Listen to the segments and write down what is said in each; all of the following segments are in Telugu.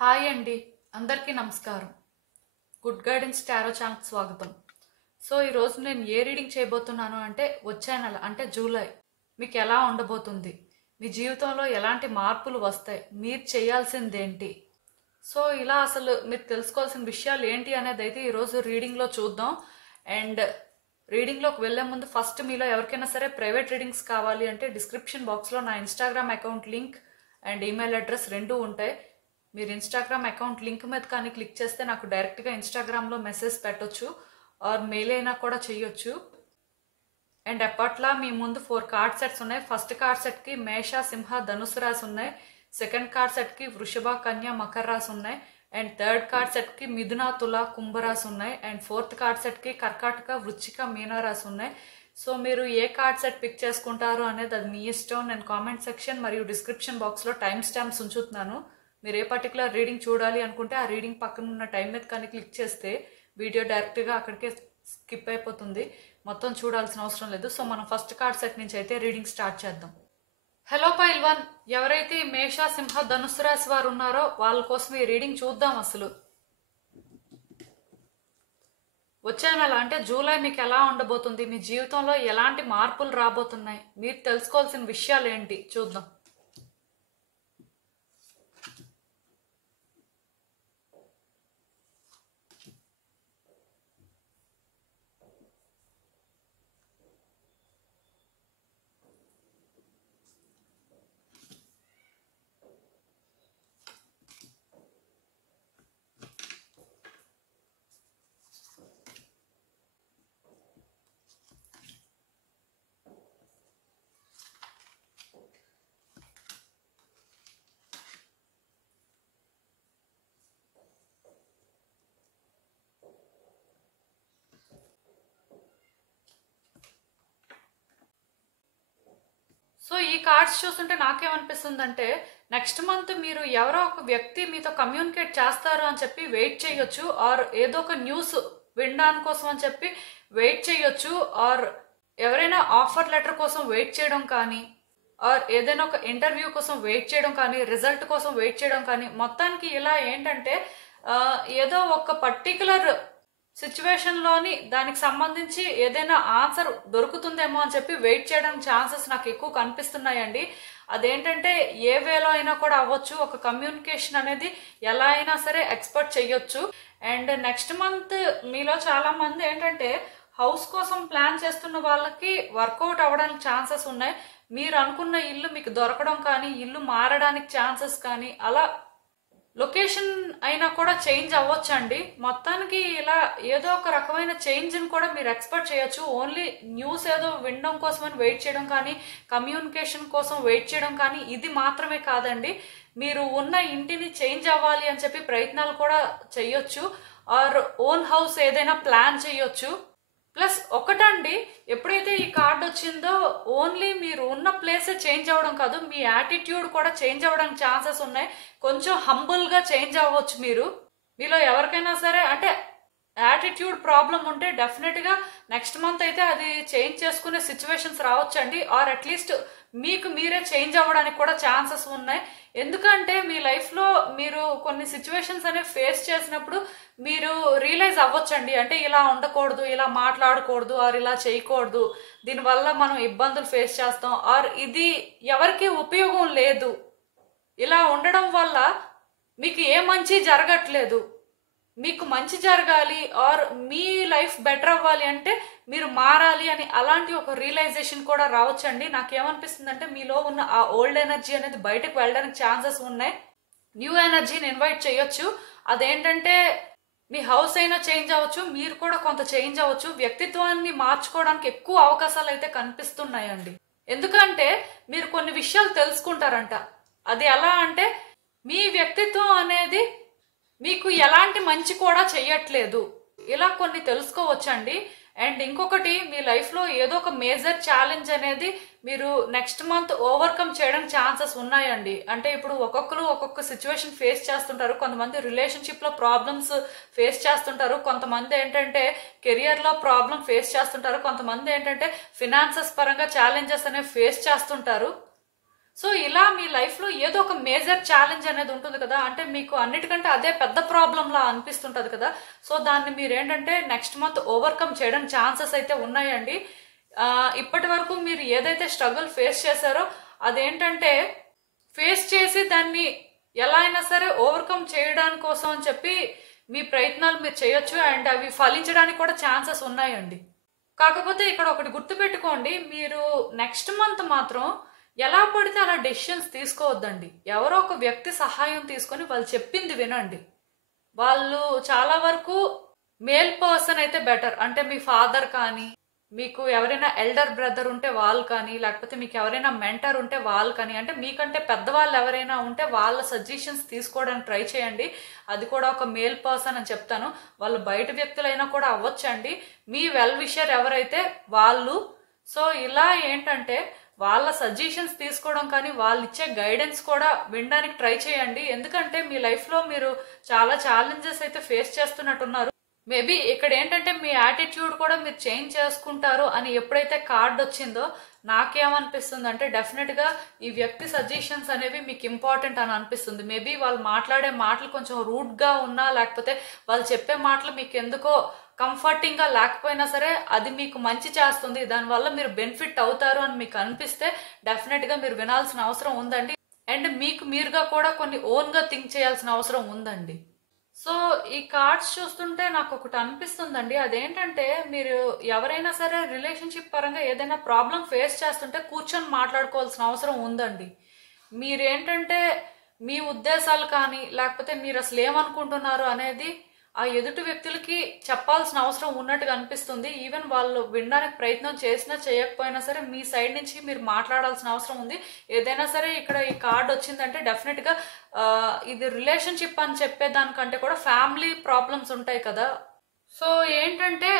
హాయ్ అండి, అందరికీ నమస్కారం. గుడ్ గైడెన్స్ టారో ఛానల్ స్వాగతం. సో ఈరోజు నేను ఏ రీడింగ్ చేయబోతున్నాను అంటే వచ్చే నెల అంటే జూలై మీకు ఎలా ఉండబోతుంది, మీ జీవితంలో ఎలాంటి మార్పులు వస్తాయి, మీరు చేయాల్సిందేంటి, సో ఇలా అసలు మీరు తెలుసుకోవాల్సిన విషయాలు ఏంటి అనేది అయితే ఈరోజు రీడింగ్లో చూద్దాం. అండ్ రీడింగ్లోకి వెళ్ళే ముందు ఫస్ట్ మీలో ఎవరికైనా సరే ప్రైవేట్ రీడింగ్స్ కావాలి అంటే డిస్క్రిప్షన్ బాక్స్లో నా Instagram account link and email address రెండూ ఉంటాయి. మీరు ఇన్స్టాగ్రామ్ అకౌంట్ లింక్ మీద కానీ క్లిక్ చేస్తే నాకు డైరెక్ట్గా ఇన్స్టాగ్రామ్లో మెసేజ్ పెట్టొచ్చు ఆర్ మెయిల్ అయినా కూడా చేయొచ్చు. అండ్ అప్పట్లా మీ ముందు 4 కార్డ్ సెట్స్ ఉన్నాయి. ఫస్ట్ కార్డ్ సెట్కి మేష, సింహ, ధనుసు రాసి ఉన్నాయి. సెకండ్ కార్డ్ సెట్కి వృషభ, కన్య, మకర రాసి ఉన్నాయి. అండ్ థర్డ్ కార్డ్ సెట్కి మిథున, తుల, కుంభరాశి ఉన్నాయి. అండ్ ఫోర్త్ కార్డ్ సెట్కి కర్కాటక, వృశ్చిక, మీన రాసి ఉన్నాయి. సో మీరు ఏ కార్డ్ సెట్ పిక్ చేసుకుంటారు అనేది అది మీ ఇష్టం. నేను కామెంట్ సెక్షన్ మరియు డిస్క్రిప్షన్ బాక్స్లో టైం స్టాంప్స్ ఉంచుతున్నాను. మీరు ఏ పర్టికులర్ రీడింగ్ చూడాలి అనుకుంటే ఆ రీడింగ్ పక్కన ఉన్న టైం మీద కానీ క్లిక్ చేస్తే వీడియో డైరెక్ట్గా అక్కడికే స్కిప్ అయిపోతుంది, మొత్తం చూడాల్సిన అవసరం లేదు. సో మనం ఫస్ట్ కార్డ్ సెట్ నుంచి అయితే రీడింగ్ స్టార్ట్ చేద్దాం. హలో పైల్వాన్, ఎవరైతే మేష, సింహ, ధనుసు రాశి వారు ఉన్నారో వాళ్ళ కోసం ఈ రీడింగ్ చూద్దాం. అసలు వచ్చే నెల అంటే జూలై మీకు ఎలా ఉండబోతుంది, మీ జీవితంలో ఎలాంటి మార్పులు రాబోతున్నాయి, మీరు తెలుసుకోవాల్సిన విషయాలు ఏంటి చూద్దాం. సో ఈ కార్డ్స్ చూస్తుంటే నాకేమనిపిస్తుందంటే నెక్స్ట్ మంత్ మీరు ఎవరో ఒక వ్యక్తి మీతో కమ్యూనికేట్ చేస్తారు అని చెప్పి వెయిట్ చేయొచ్చు, ఆర్ ఏదో ఒక న్యూస్ వినడానికి కోసం అని చెప్పి వెయిట్ చేయొచ్చు, ఆర్ ఎవరైనా ఆఫర్ లెటర్ కోసం వెయిట్ చేయడం కానీ, ఆర్ ఏదైనా ఒక ఇంటర్వ్యూ కోసం వెయిట్ చేయడం కానీ, రిజల్ట్ కోసం వెయిట్ చేయడం కానీ, మొత్తానికి ఇలా ఏంటంటే ఏదో ఒక పర్టికులర్ సిచ్యువేషన్లోని దానికి సంబంధించి ఏదైనా ఆన్సర్ దొరుకుతుందేమో అని చెప్పి వెయిట్ చేయడం ఛాన్సెస్ నాకు ఎక్కువ కనిపిస్తున్నాయండి. అదేంటంటే ఏ వేలో అయినా కూడా అవ్వచ్చు, ఒక కమ్యూనికేషన్ అనేది ఎలా అయినా సరే ఎక్స్పెక్ట్ చేయొచ్చు. అండ్ నెక్స్ట్ మంత్ మీలో చాలా మంది ఏంటంటే హౌస్ కోసం ప్లాన్ చేస్తున్న వాళ్ళకి వర్కౌట్ అవ్వడానికి ఛాన్సెస్ ఉన్నాయి. మీరు అనుకున్న ఇల్లు మీకు దొరకడం కానీ, ఇల్లు మారడానికి ఛాన్సెస్ కానీ, అలా లొకేషన్ అయినా కూడా చేంజ్ అవ్వచ్చండి. మొత్తానికి ఇలా ఏదో ఒక రకమైన చేంజ్ని కూడా మీరు ఎక్స్పెక్ట్ చేయొచ్చు. ఓన్లీ న్యూస్ ఏదో వినడం కోసమని వెయిట్ చేయడం కానీ, కమ్యూనికేషన్ కోసం వెయిట్ చేయడం కానీ ఇది మాత్రమే కాదండి. మీరు ఉన్న ఇంటిని చేంజ్ అవ్వాలి అని చెప్పి ప్రయత్నాలు కూడా చేయొచ్చు, ఆర్ ఓన్ హౌస్ ఏదైనా ప్లాన్ చేయొచ్చు. ప్లస్ ఒకటండి, ఎప్పుడైతే ఈ కార్డ్ వచ్చిందో ఓన్లీ మీరు ఉన్న ప్లేసే చేంజ్ అవ్వడం కాదు, మీ యాటిట్యూడ్ కూడా చేంజ్ అవ్వడానికి ఛాన్సెస్ ఉన్నాయి. కొంచెం హంబుల్గా చేంజ్ అవ్వచ్చు. మీలో ఎవరికైనా సరే అంటే యాటిట్యూడ్ ప్రాబ్లం ఉంటే డెఫినెట్గా నెక్స్ట్ మంత్ అయితే అది చేంజ్ చేసుకునే సిచ్యువేషన్స్ రావచ్చండి, ఆర్ అట్లీస్ట్ మీకు మీరే చేంజ్ అవ్వడానికి కూడా ఛాన్సెస్ ఉన్నాయి. ఎందుకంటే మీ లైఫ్లో మీరు కొన్ని సిచ్యువేషన్స్ అనేవి ఫేస్ చేసినప్పుడు మీరు రియలైజ్ అవ్వచ్చండి, అంటే ఇలా ఉండకూడదు, ఇలా మాట్లాడకూడదు, ఆర్ ఇలా చేయకూడదు, దీనివల్ల మనం ఇబ్బందులు ఫేస్ చేస్తాం, ఆర్ ఇది ఎవరికి ఉపయోగం లేదు, ఇలా ఉండడం వల్ల మీకు ఏ మంచి జరగట్లేదు, మీకు మంచి జరగాలి ఆర్ మీ లైఫ్ బెటర్ అవ్వాలి అంటే మీరు మారాలి అని అలాంటి ఒక రియలైజేషన్ కూడా రావచ్చండి. నాకేమనిపిస్తుంది అంటే మీలో ఉన్న ఆ ఓల్డ్ ఎనర్జీ అనేది బయటకు వెళ్ళడానికి ఛాన్సెస్ ఉన్నాయి. న్యూ ఎనర్జీని ఇన్వైట్ చేయొచ్చు. అదేంటంటే మీ హౌస్ అయినా చేంజ్ అవ్వచ్చు, మీరు కూడా కొంత చేంజ్ అవ్వచ్చు. వ్యక్తిత్వాన్ని మార్చుకోవడానికి ఎక్కువ అవకాశాలు అయితే కనిపిస్తున్నాయండి. ఎందుకంటే మీరు కొన్ని విషయాలు తెలుసుకుంటారంట. అది ఎలా అంటే మీ వ్యక్తిత్వం అనేది మీకు ఎలాంటి మంచి కూడా చెయ్యట్లేదు, ఇలా కొన్ని తెలుసుకోవచ్చండి. అండ్ ఇంకొకటి, మీ లైఫ్లో ఏదో ఒక మేజర్ ఛాలెంజ్ అనేది మీరు నెక్స్ట్ మంత్ ఓవర్కమ్ చేయడానికి ఛాన్సెస్ ఉన్నాయండి. అంటే ఇప్పుడు ఒక్కొక్కరు ఒక్కొక్క సిచ్యువేషన్ ఫేస్ చేస్తుంటారు. కొంతమంది రిలేషన్షిప్లో ప్రాబ్లమ్స్ ఫేస్ చేస్తుంటారు, కొంతమంది ఏంటంటే కెరియర్లో ప్రాబ్లం ఫేస్ చేస్తుంటారు, కొంతమంది ఏంటంటే ఫినాన్సెస్ పరంగా ఛాలెంజెస్ అనేవి ఫేస్ చేస్తుంటారు. సో ఇలా మీ లైఫ్లో ఏదో ఒక మేజర్ ఛాలెంజ్ అనేది ఉంటుంది కదా, అంటే మీకు అన్నిటికంటే అదే పెద్ద ప్రాబ్లంలా అనిపిస్తుంటుంది కదా. సో దాన్ని మీరు ఏంటంటే నెక్స్ట్ మంత్ ఓవర్కమ్ చేయడానికి ఛాన్సెస్ అయితే ఉన్నాయండి. ఇప్పటి వరకు మీరు ఏదైతే స్ట్రగుల్ ఫేస్ చేశారో అదేంటంటే ఫేస్ చేసి దాన్ని ఎలా అయినా సరే ఓవర్కమ్ చేయడానికి కోసం అని చెప్పి మీ ప్రయత్నాలు మీరు చేయొచ్చు, అండ్ అవి ఫలించడానికి కూడా ఛాన్సెస్ ఉన్నాయండి. కాకపోతే ఇక్కడ ఒకటి గుర్తుపెట్టుకోండి, మీరు నెక్స్ట్ మంత్ మాత్రం ఎలా పడితే అలా డెసిషన్స్ తీసుకోవద్దండి. ఎవరో ఒక వ్యక్తి సహాయం తీసుకొని వాళ్ళు చెప్పింది వినండి. వాళ్ళు చాలా వరకు మేల్ పర్సన్ అయితే బెటర్, అంటే మీ ఫాదర్ కానీ, మీకు ఎవరైనా ఎల్డర్ బ్రదర్ ఉంటే వాళ్ళు కానీ, లేకపోతే మీకు ఎవరైనా మెంటర్ ఉంటే వాళ్ళు కానీ, అంటే మీకంటే పెద్దవాళ్ళు ఎవరైనా ఉంటే వాళ్ళ సజెషన్స్ తీసుకోవడానికి ట్రై చేయండి. అది కూడా ఒక మేల్ పర్సన్ అని చెప్తాను. వాళ్ళు బయట వ్యక్తులైనా కూడా అవ్వచ్చండి. మీ వెల్ విషర్ ఎవరైతే వాళ్ళు. సో ఇలా ఏంటంటే వాళ్ళ సజెషన్స్ తీసుకోవడం కానీ, వాళ్ళు ఇచ్చే గైడెన్స్ కూడా వినడానికి ట్రై చేయండి. ఎందుకంటే మీ లైఫ్లో మీరు చాలా ఛాలెంజెస్ అయితే ఫేస్ చేస్తున్నట్టున్నారు. మేబీ ఇక్కడ ఏంటంటే మీ యాటిట్యూడ్ కూడా మీరు చేంజ్ చేసుకుంటారు అని ఎప్పుడైతే కార్డ్ వచ్చిందో నాకేమనిపిస్తుంది అంటే డెఫినెట్గా ఈ వ్యక్తి సజెషన్స్ అనేవి మీకు ఇంపార్టెంట్ అని అనిపిస్తుంది. మేబీ వాళ్ళు మాట్లాడే మాటలు కొంచెం రూడ్గా ఉన్నా, లేకపోతే వాళ్ళు చెప్పే మాటలు మీకు ఎందుకో కంఫర్టింగ్గా లేకపోయినా సరే అది మీకు మంచి చేస్తుంది, దానివల్ల మీరు బెనిఫిట్ అవుతారు అని మీకు అనిపిస్తే డెఫినెట్గా మీరు వినాల్సిన అవసరం ఉందండి. అండ్ మీకు మీరుగా కూడా కొన్ని ఓన్గా థింక్ చేయాల్సిన అవసరం ఉందండి. సో ఈ కార్డ్స్ చూస్తుంటే నాకు ఒకటి అనిపిస్తుందండి, అదేంటంటే మీరు ఎవరైనా సరే రిలేషన్షిప్ పరంగా ఏదైనా ప్రాబ్లం ఫేస్ చేస్తుంటే కూర్చొని మాట్లాడుకోవాల్సిన అవసరం ఉందండి. మీరేంటంటే మీ ఉద్దేశాలు కానీ, లేకపోతే మీరు అసలు ఏమనుకుంటున్నారు అనేది ఆ ఎదుటి వ్యక్తులకి చెప్పాల్సిన అవసరం ఉన్నట్టుగా అనిపిస్తుంది. ఈవెన్ వాళ్ళు వినడానికి ప్రయత్నం చేసినా చేయకపోయినా సరే మీ సైడ్ నుంచి మీరు మాట్లాడాల్సిన అవసరం ఉంది. ఏదైనా సరే ఇక్కడ ఈ కార్డ్ వచ్చిందంటే డెఫినెట్గా ఇది రిలేషన్షిప్ అని చెప్పేదానికంటే కూడా ఫ్యామిలీ ప్రాబ్లమ్స్ ఉంటాయి కదా. సో ఏంటంటే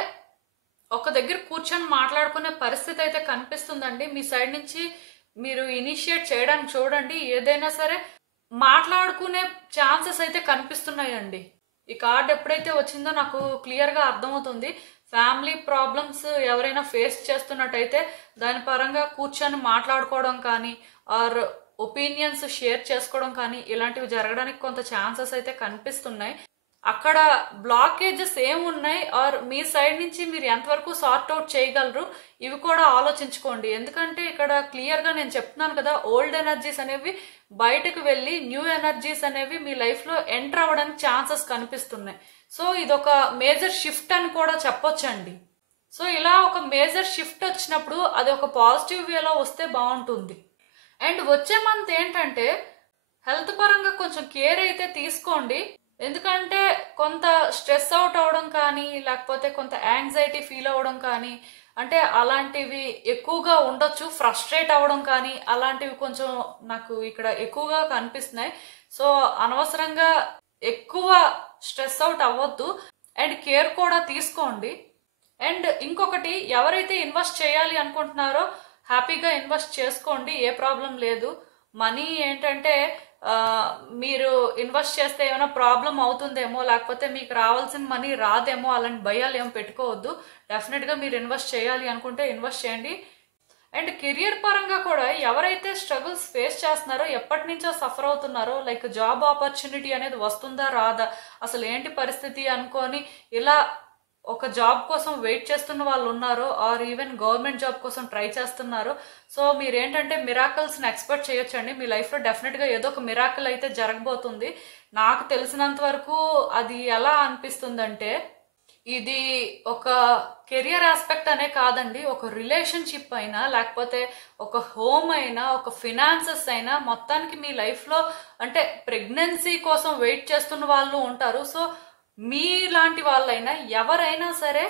ఒక దగ్గర కూర్చొని మాట్లాడుకునే పరిస్థితి అయితే కనిపిస్తుందండి. మీ సైడ్ నుంచి మీరు ఇనిషియేట్ చేయడానికి చూడండి. ఏదైనా సరే మాట్లాడుకునే ఛాన్సెస్ అయితే కనిపిస్తున్నాయండి. ఈ కార్డ్ ఎప్పుడైతే వచ్చిందో నాకు క్లియర్గా అర్థమవుతుంది. ఫ్యామిలీ ప్రాబ్లమ్స్ ఎవరైనా ఫేస్ చేస్తున్నట్టయితే దాని పరంగా కూర్చొని మాట్లాడుకోవడం కానీ, ఆర్ ఒపీనియన్స్ షేర్ చేసుకోవడం కానీ ఇలాంటివి జరగడానికి కొంత ఛాన్సెస్ అయితే కనిపిస్తున్నాయి. అక్కడ బ్లాకేజెస్ ఏమున్నాయి, ఆర్ మీ సైడ్ నుంచి మీరు ఎంతవరకు సార్ట్ అవుట్ చేయగలరు, ఇవి కూడా ఆలోచించుకోండి. ఎందుకంటే ఇక్కడ క్లియర్గా నేను చెప్తున్నాను కదా, ఓల్డ్ ఎనర్జీస్ అనేవి బయటకు వెళ్ళి న్యూ ఎనర్జీస్ అనేవి మీ లైఫ్లో ఎంటర్ అవ్వడానికి ఛాన్సెస్ కనిపిస్తున్నాయి. సో ఇదొక మేజర్ షిఫ్ట్ అని కూడా చెప్పొచ్చండి. సో ఇలా ఒక మేజర్ షిఫ్ట్ వచ్చినప్పుడు అది ఒక పాజిటివ్ వేలో వస్తే బాగుంటుంది. అండ్ వచ్చే మంత్ ఏంటంటే హెల్త్ పరంగా కొంచెం కేర్ అయితే తీసుకోండి. ఎందుకంటే కొంత స్ట్రెస్ అవుట్ అవ్వడం కానీ, లేకపోతే కొంత యాంగ్జైటీ ఫీల్ అవ్వడం కానీ, అంటే అలాంటివి ఎక్కువగా ఉండొచ్చు. ఫ్రస్ట్రేట్ అవ్వడం కానీ అలాంటివి కొంచెం నాకు ఇక్కడ ఎక్కువగా కనిపిస్తున్నాయి. సో అనవసరంగా ఎక్కువ స్ట్రెస్ అవుట్ అవ్వద్దు అండ్ కేర్ కూడా తీసుకోండి. అండ్ ఇంకొకటి, ఎవరైతే ఇన్వెస్ట్ చేయాలి అనుకుంటున్నారో హ్యాపీగా ఇన్వెస్ట్ చేసుకోండి, ఏ ప్రాబ్లం లేదు. మనీ ఏంటంటే మీరు ఇన్వెస్ట్ చేస్తే ఏమైనా ప్రాబ్లం అవుతుందేమో, లేకపోతే మీకు రావాల్సిన మనీ రాదేమో, అలాంటి భయాలు ఏమో పెట్టుకోవద్దు. డెఫినెట్గా మీరు ఇన్వెస్ట్ చేయాలి అనుకుంటే ఇన్వెస్ట్ చేయండి. అండ్ కెరియర్ పరంగా కూడా ఎవరైతే స్ట్రగుల్స్ ఫేస్ చేస్తున్నారో, ఎప్పటి నుంచో సఫర్ అవుతున్నారో, లైక్ జాబ్ ఆపర్చునిటీ అనేది వస్తుందా రాదా, అసలు ఏంటి పరిస్థితి అనుకొని ఇలా ఒక జాబ్ కోసం వెయిట్ చేస్తున్న వాళ్ళు ఉన్నారు, ఆర్ ఈవెన్ గవర్నమెంట్ జాబ్ కోసం ట్రై చేస్తున్నారు. సో మీరేంటంటే మిరాకల్స్ని ఎక్స్పెక్ట్ చేయొచ్చండి. మీ లైఫ్లో డెఫినెట్గా ఏదో ఒక మిరాకల్ అయితే జరగబోతుంది. నాకు తెలిసినంత వరకు అది ఎలా అనిపిస్తుందంటే, ఇది ఒక కెరియర్ ఆస్పెక్ట్ అనే కాదండి, ఒక రిలేషన్షిప్ అయినా, లేకపోతే ఒక హోమ్ అయినా, ఒక ఫినాన్సెస్ అయినా, మొత్తానికి మీ లైఫ్లో అంటే ప్రెగ్నెన్సీ కోసం వెయిట్ చేస్తున్న వాళ్ళు ఉంటారు. సో మీలాంటి వాళ్ళైనా ఎవరైనా సరే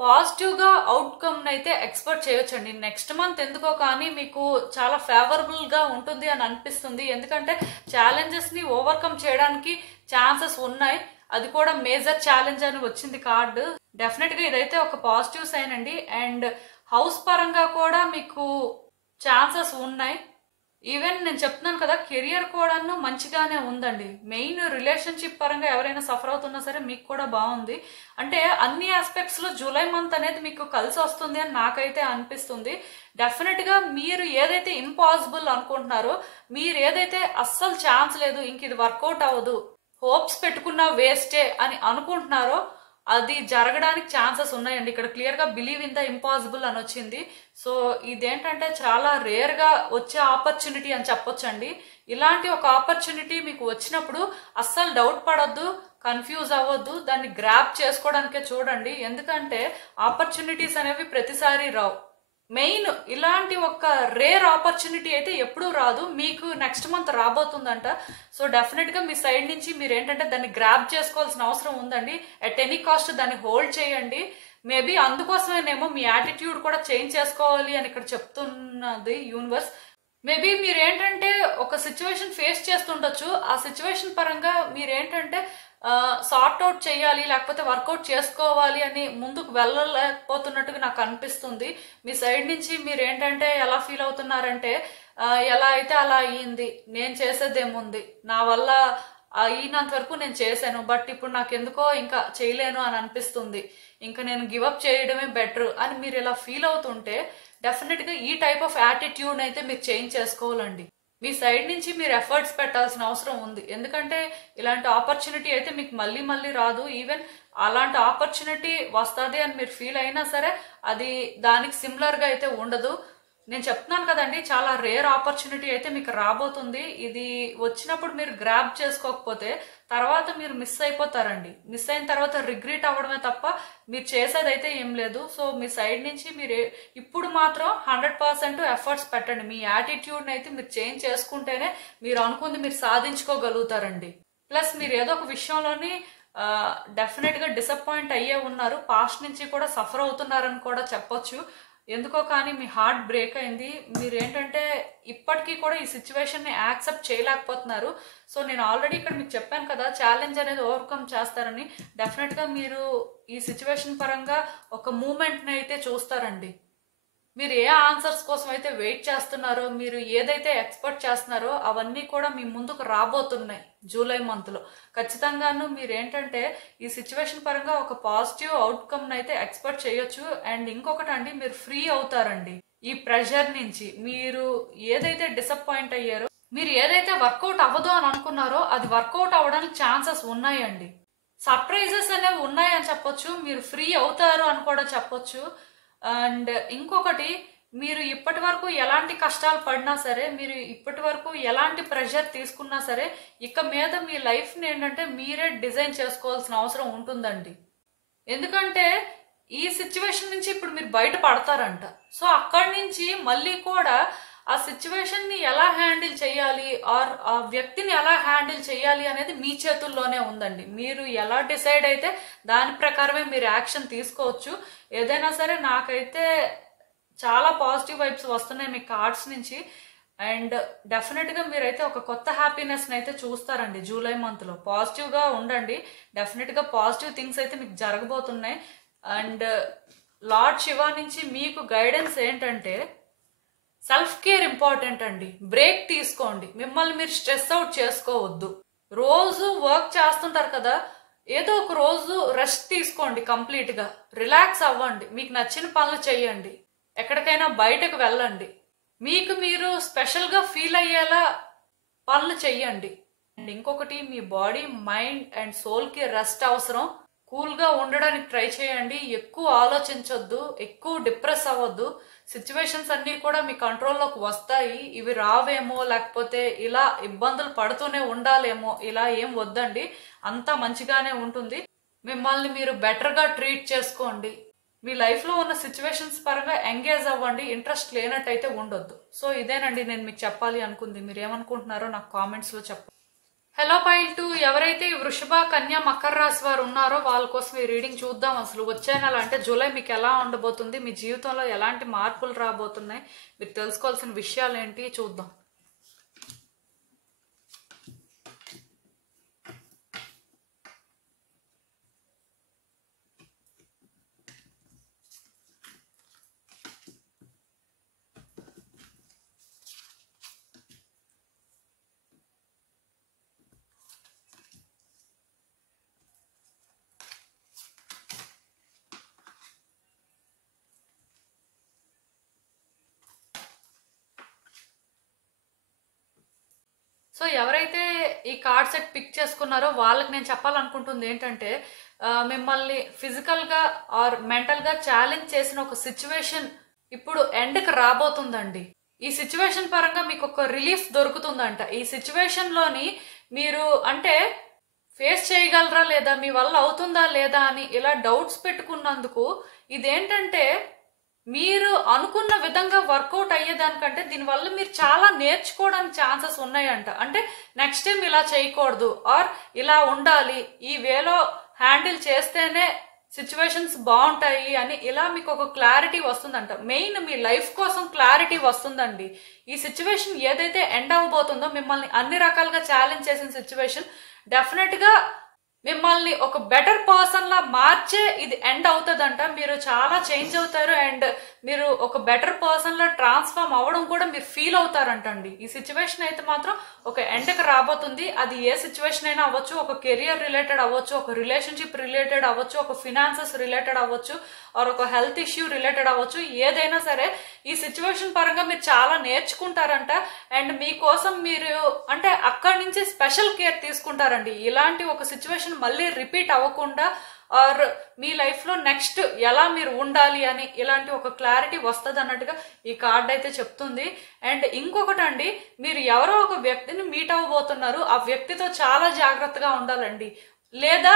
పాజిటివ్గా అవుట్కమ్ అయితే ఎక్స్పెక్ట్ చేయొచ్చండి. నెక్స్ట్ మంత్ ఎందుకో కానీ మీకు చాలా ఫేవరబుల్గా ఉంటుంది అని అనిపిస్తుంది. ఎందుకంటే ఛాలెంజెస్ని ఓవర్కమ్ చేయడానికి ఛాన్సెస్ ఉన్నాయి. అది కూడా మేజర్ ఛాలెంజ్ అని వచ్చింది కార్డు. డెఫినెట్గా ఇదైతే ఒక పాజిటివ్ సైన్ అండి. అండ్ హౌస్ పరంగా కూడా మీకు ఛాన్సెస్ ఉన్నాయి. ఈవెన్ నేను చెప్తున్నాను కదా, కెరియర్ కూడాను మంచిగానే ఉందండి. మెయిన్ రిలేషన్షిప్ పరంగా ఎవరైనా సఫర్ అవుతున్నా సరే మీకు కూడా బాగుంది. అంటే అన్ని ఆస్పెక్ట్స్లో జూలై మంత్ అనేది మీకు కలిసి వస్తుంది అని నాకైతే అనిపిస్తుంది. డెఫినెట్గా మీరు ఏదైతే ఇంపాసిబుల్ అనుకుంటున్నారో, మీరు ఏదైతే అస్సలు ఛాన్స్ లేదు, ఇంక ఇది వర్కౌట్ అవ్వదు, హోప్స్ పెట్టుకున్నా వేస్టే అని అనుకుంటున్నారో అది జరగడానికి ఛాన్సెస్ ఉన్నాయండి. ఇక్కడ క్లియర్గా బిలీవ్ ఇన్ ద ఇంపాసిబుల్ అని వచ్చింది. సో ఇదేంటంటే చాలా రేర్గా వచ్చే ఆపర్చునిటీ అని చెప్పొచ్చండి. ఇలాంటి ఒక ఆపర్చునిటీ మీకు వచ్చినప్పుడు అస్సలు డౌట్ పడొద్దు, కన్ఫ్యూజ్ అవ్వద్దు, దాన్ని గ్రాప్ చేసుకోవడానికే చూడండి. ఎందుకంటే ఆపర్చునిటీస్ అనేవి ప్రతిసారి రావు. మెయిన్ ఇలాంటి ఒక రేర్ ఆపర్చునిటీ అయితే ఎప్పుడూ రాదు, మీకు నెక్స్ట్ మంత్ రాబోతుందంట. సో డెఫినెట్గా మీ సైడ్ నుంచి మీరు ఏంటంటే దాన్ని గ్రాప్ చేసుకోవాల్సిన అవసరం ఉందండి. అట్ ఎనీ కాస్ట్ దాన్ని హోల్డ్ చేయండి. మేబీ అందుకోసమేనేమో మీ యాటిట్యూడ్ కూడా చేంజ్ చేసుకోవాలి అని ఇక్కడ చెప్తున్నది యూనివర్స్. మేబీ మీరు ఏంటంటే ఒక సిచ్యువేషన్ ఫేస్ చేస్తుండొచ్చు, ఆ సిచ్యువేషన్ పరంగా మీరేంటంటే సార్ట్ అవుట్ చేయాలి లేకపోతే వర్కౌట్ చేసుకోవాలి అని ముందుకు వెళ్ళలేకపోతున్నట్టుగా నాకు అనిపిస్తుంది. మీ సైడ్ నుంచి మీరు ఏంటంటే ఎలా ఫీల్ అవుతున్నారంటే, ఎలా అయితే అలా అయ్యింది, నేను చేసేదేముంది, నా వల్ల అయినంత వరకు నేను చేశాను, బట్ ఇప్పుడు నాకు ఎందుకో ఇంకా చేయలేను అని అనిపిస్తుంది, ఇంకా నేను గివప్ చేయడమే బెటర్ అని మీరు ఇలా ఫీల్ అవుతుంటే డెఫినెట్గా ఈ టైప్ ఆఫ్ యాటిట్యూడ్ అయితే మీరు చేంజ్ చేసుకోవాలండి. మీ సైడ్ నుంచి మీరు ఎఫర్ట్స్ పెట్టాల్సిన అవసరం ఉంది. ఎందుకంటే ఇలాంటి ఆపర్చునిటీ అయితే మీకు మళ్ళీ మళ్ళీ రాదు. ఈవెన్ అలాంటి ఆపర్చునిటీ వస్తుంది అని మీరు ఫీల్ అయినా సరే అది దానికి సిమిలర్గా అయితే ఉండదు. నేను చెప్తున్నాను కదండి, చాలా రేర్ ఆపర్చునిటీ అయితే మీకు రాబోతుంది. ఇది వచ్చినప్పుడు మీరు గ్రాబ్ చేసుకోకపోతే తర్వాత మీరు మిస్ అయిపోతారండి. మిస్ అయిన తర్వాత రిగ్రెట్ అవ్వడమే తప్ప మీరు చేసేదైతే ఏం లేదు. సో మీ సైడ్ నుంచి మీరు ఇప్పుడు మాత్రం 100% ఎఫర్ట్స్ పెట్టండి. మీ యాటిట్యూడ్ని అయితే మీరు చేంజ్ చేసుకుంటేనే మీరు అనుకుంది మీరు సాధించుకోగలుగుతారండి. ప్లస్ మీరు ఏదో ఒక విషయంలోని డెఫినెట్గా డిసప్పాయింట్ అయ్యే ఉన్నారు, పాస్ట్ నుంచి కూడా సఫర్ అవుతున్నారని కూడా చెప్పొచ్చు. ఎందుకో కానీ మీ హార్ట్ బ్రేక్ అయింది, మీరు ఏంటంటే ఇప్పటికీ కూడా ఈ సిచ్యువేషన్ని యాక్సెప్ట్ చేయలేకపోతున్నారు. సో నేను ఆల్రెడీ ఇక్కడ మీకు చెప్పాను కదా, ఛాలెంజ్ అనేది ఓవర్కమ్ చేస్తారని. డెఫినెట్గా మీరు ఈ సిచ్యువేషన్ పరంగా ఒక మూమెంట్ని అయితే చూస్తారండి. మీరు ఏ ఆన్సర్స్ కోసం అయితే వెయిట్ చేస్తున్నారో, మీరు ఏదైతే ఎక్స్పెక్ట్ చేస్తున్నారో అవన్నీ కూడా మీ ముందుకు రాబోతున్నాయి జూలై మంత్లో. ఖచ్చితంగాను మీరు ఏంటంటే ఈ సిచ్యువేషన్ పరంగా ఒక పాజిటివ్ అవుట్కమ్ని అయితే ఎక్స్పెక్ట్ చేయొచ్చు. అండ్ ఇంకొకటి అండి, మీరు ఫ్రీ అవుతారండి ఈ ప్రెషర్ నుంచి. మీరు ఏదైతే డిసప్పాయింట్ అయ్యారో, మీరు ఏదైతే వర్కౌట్ అవ్వదు అని అనుకున్నారో అది వర్కౌట్ అవ్వడానికి ఛాన్సెస్ ఉన్నాయండి. సర్ప్రైజెస్ అనేవి ఉన్నాయని చెప్పొచ్చు, మీరు ఫ్రీ అవుతారు అని కూడా చెప్పొచ్చు. అండ్ ఇంకొకటి, మీరు ఇప్పటి వరకు ఎలాంటి కష్టాలు పడినా సరే, మీరు ఇప్పటి వరకు ఎలాంటి ప్రెషర్ తీసుకున్నా సరే, ఇక మీద మీ లైఫ్ని ఏంటంటే మీరే డిజైన్ చేసుకోవాల్సిన అవసరం ఉంటుందండి. ఎందుకంటే ఈ సిచ్యువేషన్ నుంచి ఇప్పుడు మీరు బయట పడతారంట. సో అక్కడి నుంచి మళ్ళీ కూడా ఆ సిచ్యువేషన్ని ఎలా హ్యాండిల్ చేయాలి ఆర్ ఆ వ్యక్తిని ఎలా హ్యాండిల్ చేయాలి అనేది మీ చేతుల్లోనే ఉందండి. మీరు ఎలా డిసైడ్ అయితే దాని ప్రకారమే మీరు యాక్షన్ తీసుకోవచ్చు. ఏదైనా సరే నాకైతే చాలా పాజిటివ్ వైబ్స్ వస్తున్నాయి మీ కార్డ్స్ నుంచి. అండ్ డెఫినెట్గా మీరైతే ఒక కొత్త హ్యాపీనెస్ని అయితే చూస్తారండి జూలై మంత్లో. పాజిటివ్గా ఉండండి, డెఫినెట్గా పాజిటివ్ థింగ్స్ అయితే మీకు జరగబోతున్నాయి. అండ్ లార్డ్ శివ నుంచి మీకు గైడెన్స్ ఏంటంటే, సెల్ఫ్ కేర్ ఇంపార్టెంట్ అండి. బ్రేక్ తీసుకోండి, మిమ్మల్ని మీరు స్ట్రెస్ అవుట్ చేసుకోవద్దు. రోజు వర్క్ చేస్తుంటారు కదా, ఏదో ఒక రోజు రెస్ట్ తీసుకోండి, కంప్లీట్గా రిలాక్స్ అవ్వండి, మీకు నచ్చిన పనులు చేయండి, ఎక్కడికైనా బయటకు వెళ్ళండి, మీకు మీరు స్పెషల్గా ఫీల్ అయ్యేలా పనులు చెయ్యండి. అండ్ ఇంకొకటి, మీ బాడీ మైండ్ అండ్ సోల్కి రెస్ట్ అవసరం. కూల్గా ఉండడానికి ట్రై చేయండి, ఎక్కువ ఆలోచించొద్దు, ఎక్కువ డిప్రెస్ అవ్వద్దు. సిచ్యువేషన్స్ అన్నీ కూడా మీ కంట్రోల్లోకి వస్తాయి, ఇవి రావేమో లేకపోతే ఇలా ఇబ్బందులు పడుతూనే ఉండాలేమో ఇలా ఏం వద్దండి, అంతా మంచిగానే ఉంటుంది. మిమ్మల్ని మీరు బెటర్గా ట్రీట్ చేసుకోండి, మీ లైఫ్లో ఉన్న సిచ్యువేషన్స్ పరంగా ఎంగేజ్ అవ్వండి, ఇంట్రెస్ట్ లేనట్టయితే ఉండొద్దు. సో ఇదేనండి నేను మీకు చెప్పాలి అనుకుంది. మీరు ఏమనుకుంటున్నారో నాకు కామెంట్స్లో చెప్పండి. హలో పైల్ 2, ఎవరైతే వృషభ, కన్య, మకర రాశి వారు ఉన్నారో వాళ్ళ కోసం ఈ రీడింగ్ చూద్దాం. అసలు వచ్చే నెల అంటే జూలై మీకు ఎలా ఉండబోతుంది, మీ జీవితంలో ఎలాంటి మార్పులు రాబోతున్నాయి, మీరు తెలుసుకోవాల్సిన విషయాలు ఏంటి చూద్దాం. సో ఎవరైతే ఈ కార్డ్ సెట్ పిక్ చేసుకున్నారో వాళ్ళకి నేను చెప్పాలనుకుంటుంది ఏంటంటే మిమ్మల్ని ఫిజికల్గా ఆర్ మెంటల్గా ఛాలెంజ్ చేసిన ఒక సిచ్యువేషన్ ఇప్పుడు ఎండ్కి రాబోతుందండి. ఈ సిచ్యువేషన్ పరంగా మీకు ఒక రిలీఫ్ దొరుకుతుందంట. ఈ సిచ్యువేషన్లోని మీరు అంటే ఫేస్ చేయగలరా లేదా, మీ వల్ల అవుతుందా లేదా అని ఇలా డౌట్స్ పెట్టుకున్నందుకు ఇదేంటంటే మీరు అనుకున్న విధంగా వర్కౌట్ అయ్యేదానికంటే దీనివల్ల మీరు చాలా నేర్చుకోవడానికి ఛాన్సెస్ ఉన్నాయంట. అంటే నెక్స్ట్ టైం ఇలా చేయకూడదు ఆర్ ఇలా ఉండాలి, ఈ వేలో హ్యాండిల్ చేస్తేనే సిచ్యువేషన్స్ బాగుంటాయి అని ఇలా మీకు ఒక క్లారిటీ వస్తుందంట. మెయిన్ మీ లైఫ్ కోసం క్లారిటీ వస్తుందండి. ఈ సిచ్యువేషన్ ఏదైతే ఎండ్ అవ్వబోతుందో, మిమ్మల్ని అన్ని రకాలుగా ఛాలెంజ్ చేసిన సిచ్యువేషన్ డెఫినెట్గా మిమ్మల్ని ఒక బెటర్ పర్సన్ లా మార్చే ఇది ఎండ్ అవుతుందంట. మీరు చాలా చేంజ్ అవుతారు అండ్ మీరు ఒక బెటర్ పర్సన్ లా ట్రాన్స్ఫార్మ్ అవ్వడం కూడా మీరు ఫీల్ అవుతారంటండి. ఈ సిచ్యువేషన్ అయితే మాత్రం ఒక ఎండ్కి రాబోతుంది. అది ఏ సిచ్యువేషన్ అయినా అవ్వచ్చు, ఒక కెరియర్ రిలేటెడ్ అవ్వచ్చు, ఒక రిలేషన్షిప్ రిలేటెడ్ అవ్వచ్చు, ఒక ఫినాన్సెస్ రిలేటెడ్ అవ్వచ్చు, ఆర్ ఒక హెల్త్ ఇష్యూ రిలేటెడ్ అవ్వచ్చు. ఏదైనా సరే ఈ సిచ్యువేషన్ పరంగా మీరు చాలా నేర్చుకుంటారంట అండ్ మీకోసం మీరు అంటే అక్కడి నుంచి స్పెషల్ కేర్ తీసుకుంటారండి. ఇలాంటి ఒక సిచ్యువేషన్ మళ్ళీ రిపీట్ అవ్వకుండా ఆర్ మీ లైఫ్లో నెక్స్ట్ ఎలా మీరు ఉండాలి అని ఇలాంటి ఒక క్లారిటీ వస్తుంది అన్నట్టుగా ఈ కార్డ్ అయితే చెప్తుంది. అండ్ ఇంకొకటి అండి, మీరు ఎవరో ఒక వ్యక్తిని మీట్ అవ్వబోతున్నారు. ఆ వ్యక్తితో చాలా జాగ్రత్తగా ఉండాలండి. లేదా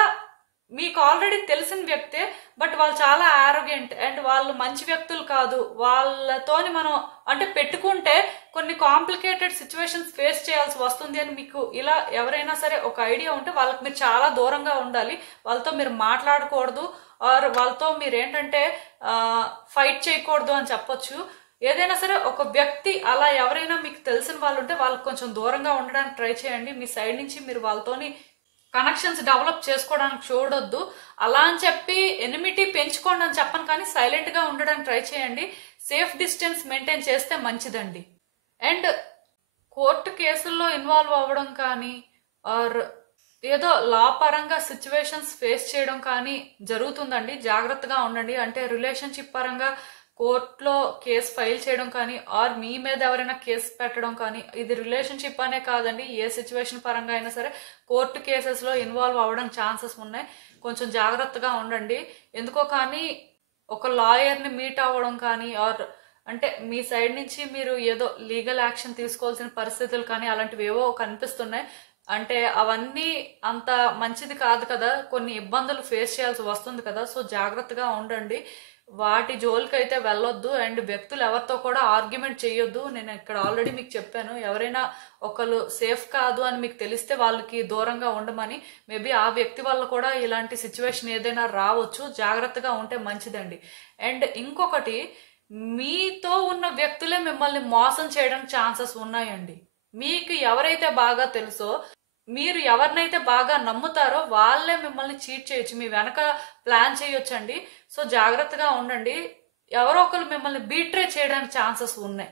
మీకు ఆల్రెడీ తెలిసిన వ్యక్తే బట్ వాళ్ళు చాలా ఆరోగెంట్ అండ్ వాళ్ళు మంచి వ్యక్తులు కాదు, వాళ్ళతోని మనం అంటే పెట్టుకుంటే కొన్ని కాంప్లికేటెడ్ సిచ్యువేషన్స్ ఫేస్ చేయాల్సి వస్తుంది అని మీకు ఇలా ఎవరైనా సరే ఒక ఐడియా ఉంటే వాళ్ళకి మీరు చాలా దూరంగా ఉండాలి. వాళ్ళతో మీరు మాట్లాడకూడదు ఆర్ వాళ్ళతో మీరు ఏంటంటే ఫైట్ చేయకూడదు అని చెప్పొచ్చు. ఏదైనా సరే ఒక వ్యక్తి అలా ఎవరైనా మీకు తెలిసిన వాళ్ళు ఉంటే వాళ్ళకి కొంచెం దూరంగా ఉండడానికి ట్రై చేయండి. మీ సైడ్ నుంచి మీరు వాళ్ళతోని కనెక్షన్స్ డెవలప్ చేసుకోవడానికి చూడొద్దు. అలా అని చెప్పి ఎనిమిటీ పెంచుకోండి అని చెప్పను, కానీ సైలెంట్గా ఉండడానికి ట్రై చేయండి. సేఫ్ డిస్టెన్స్ మెయింటైన్ చేస్తే మంచిదండి. అండ్ కోర్టు కేసుల్లో ఇన్వాల్వ్ అవ్వడం కానీ ఆర్ ఏదో లా పరంగా సిచ్యువేషన్స్ ఫేస్ చేయడం కానీ జరుగుతుందండి. జాగ్రత్తగా ఉండండి. అంటే రిలేషన్షిప్ పరంగా కోర్టులో కేసు ఫైల్ చేయడం కానీ ఆర్ మీ మీద ఎవరైనా కేసు పెట్టడం కానీ, ఇది రిలేషన్షిప్ అనే కాదండి, ఏ సిచ్యువేషన్ పరంగా అయినా సరే కోర్టు కేసెస్లో ఇన్వాల్వ్ అవ్వడం ఛాన్సెస్ ఉన్నాయి. కొంచెం జాగ్రత్తగా ఉండండి. ఎందుకో కానీ ఒక లాయర్ని మీట్ అవ్వడం కానీ ఆర్ అంటే మీ సైడ్ నుంచి మీరు ఏదో లీగల్ యాక్షన్ తీసుకోవాల్సిన పరిస్థితులు కానీ అలాంటివి ఏవో కనిపిస్తున్నాయి. అంటే అవన్నీ అంత మంచిది కాదు కదా, కొన్ని ఇబ్బందులు ఫేస్ చేయాల్సి వస్తుంది కదా. సో జాగ్రత్తగా ఉండండి. వాటి జోలికైతే వెళ్ళొద్దు అండ్ వ్యక్తులు ఎవరితో కూడా ఆర్గ్యుమెంట్ చేయొద్దు. నేను ఇక్కడ ఆల్రెడీ మీకు చెప్పాను, ఎవరైనా ఒకళ్ళు సేఫ్ కాదు అని మీకు తెలిస్తే వాళ్ళకి దూరంగా ఉండమని. మేబీ ఆ వ్యక్తి వల్ల కూడా ఇలాంటి సిచ్యువేషన్ ఏదైనా రావచ్చు. జాగ్రత్తగా ఉంటే మంచిదండి. అండ్ ఇంకొకటి, మీతో ఉన్న వ్యక్తులే మిమ్మల్ని మోసం చేయడానికి ఛాన్సెస్ ఉన్నాయండి. మీకు ఎవరైతే బాగా తెలుసో, మీరు ఎవరినైతే బాగా నమ్ముతారో వాళ్ళే మిమ్మల్ని చీట్ చేయొచ్చు, మీ వెనక ప్లాన్ చేయొచ్చండి. సో జాగ్రత్తగా ఉండండి. ఎవరో ఒకరు మిమ్మల్ని బీట్రే చేయడానికి ఛాన్సెస్ ఉన్నాయి.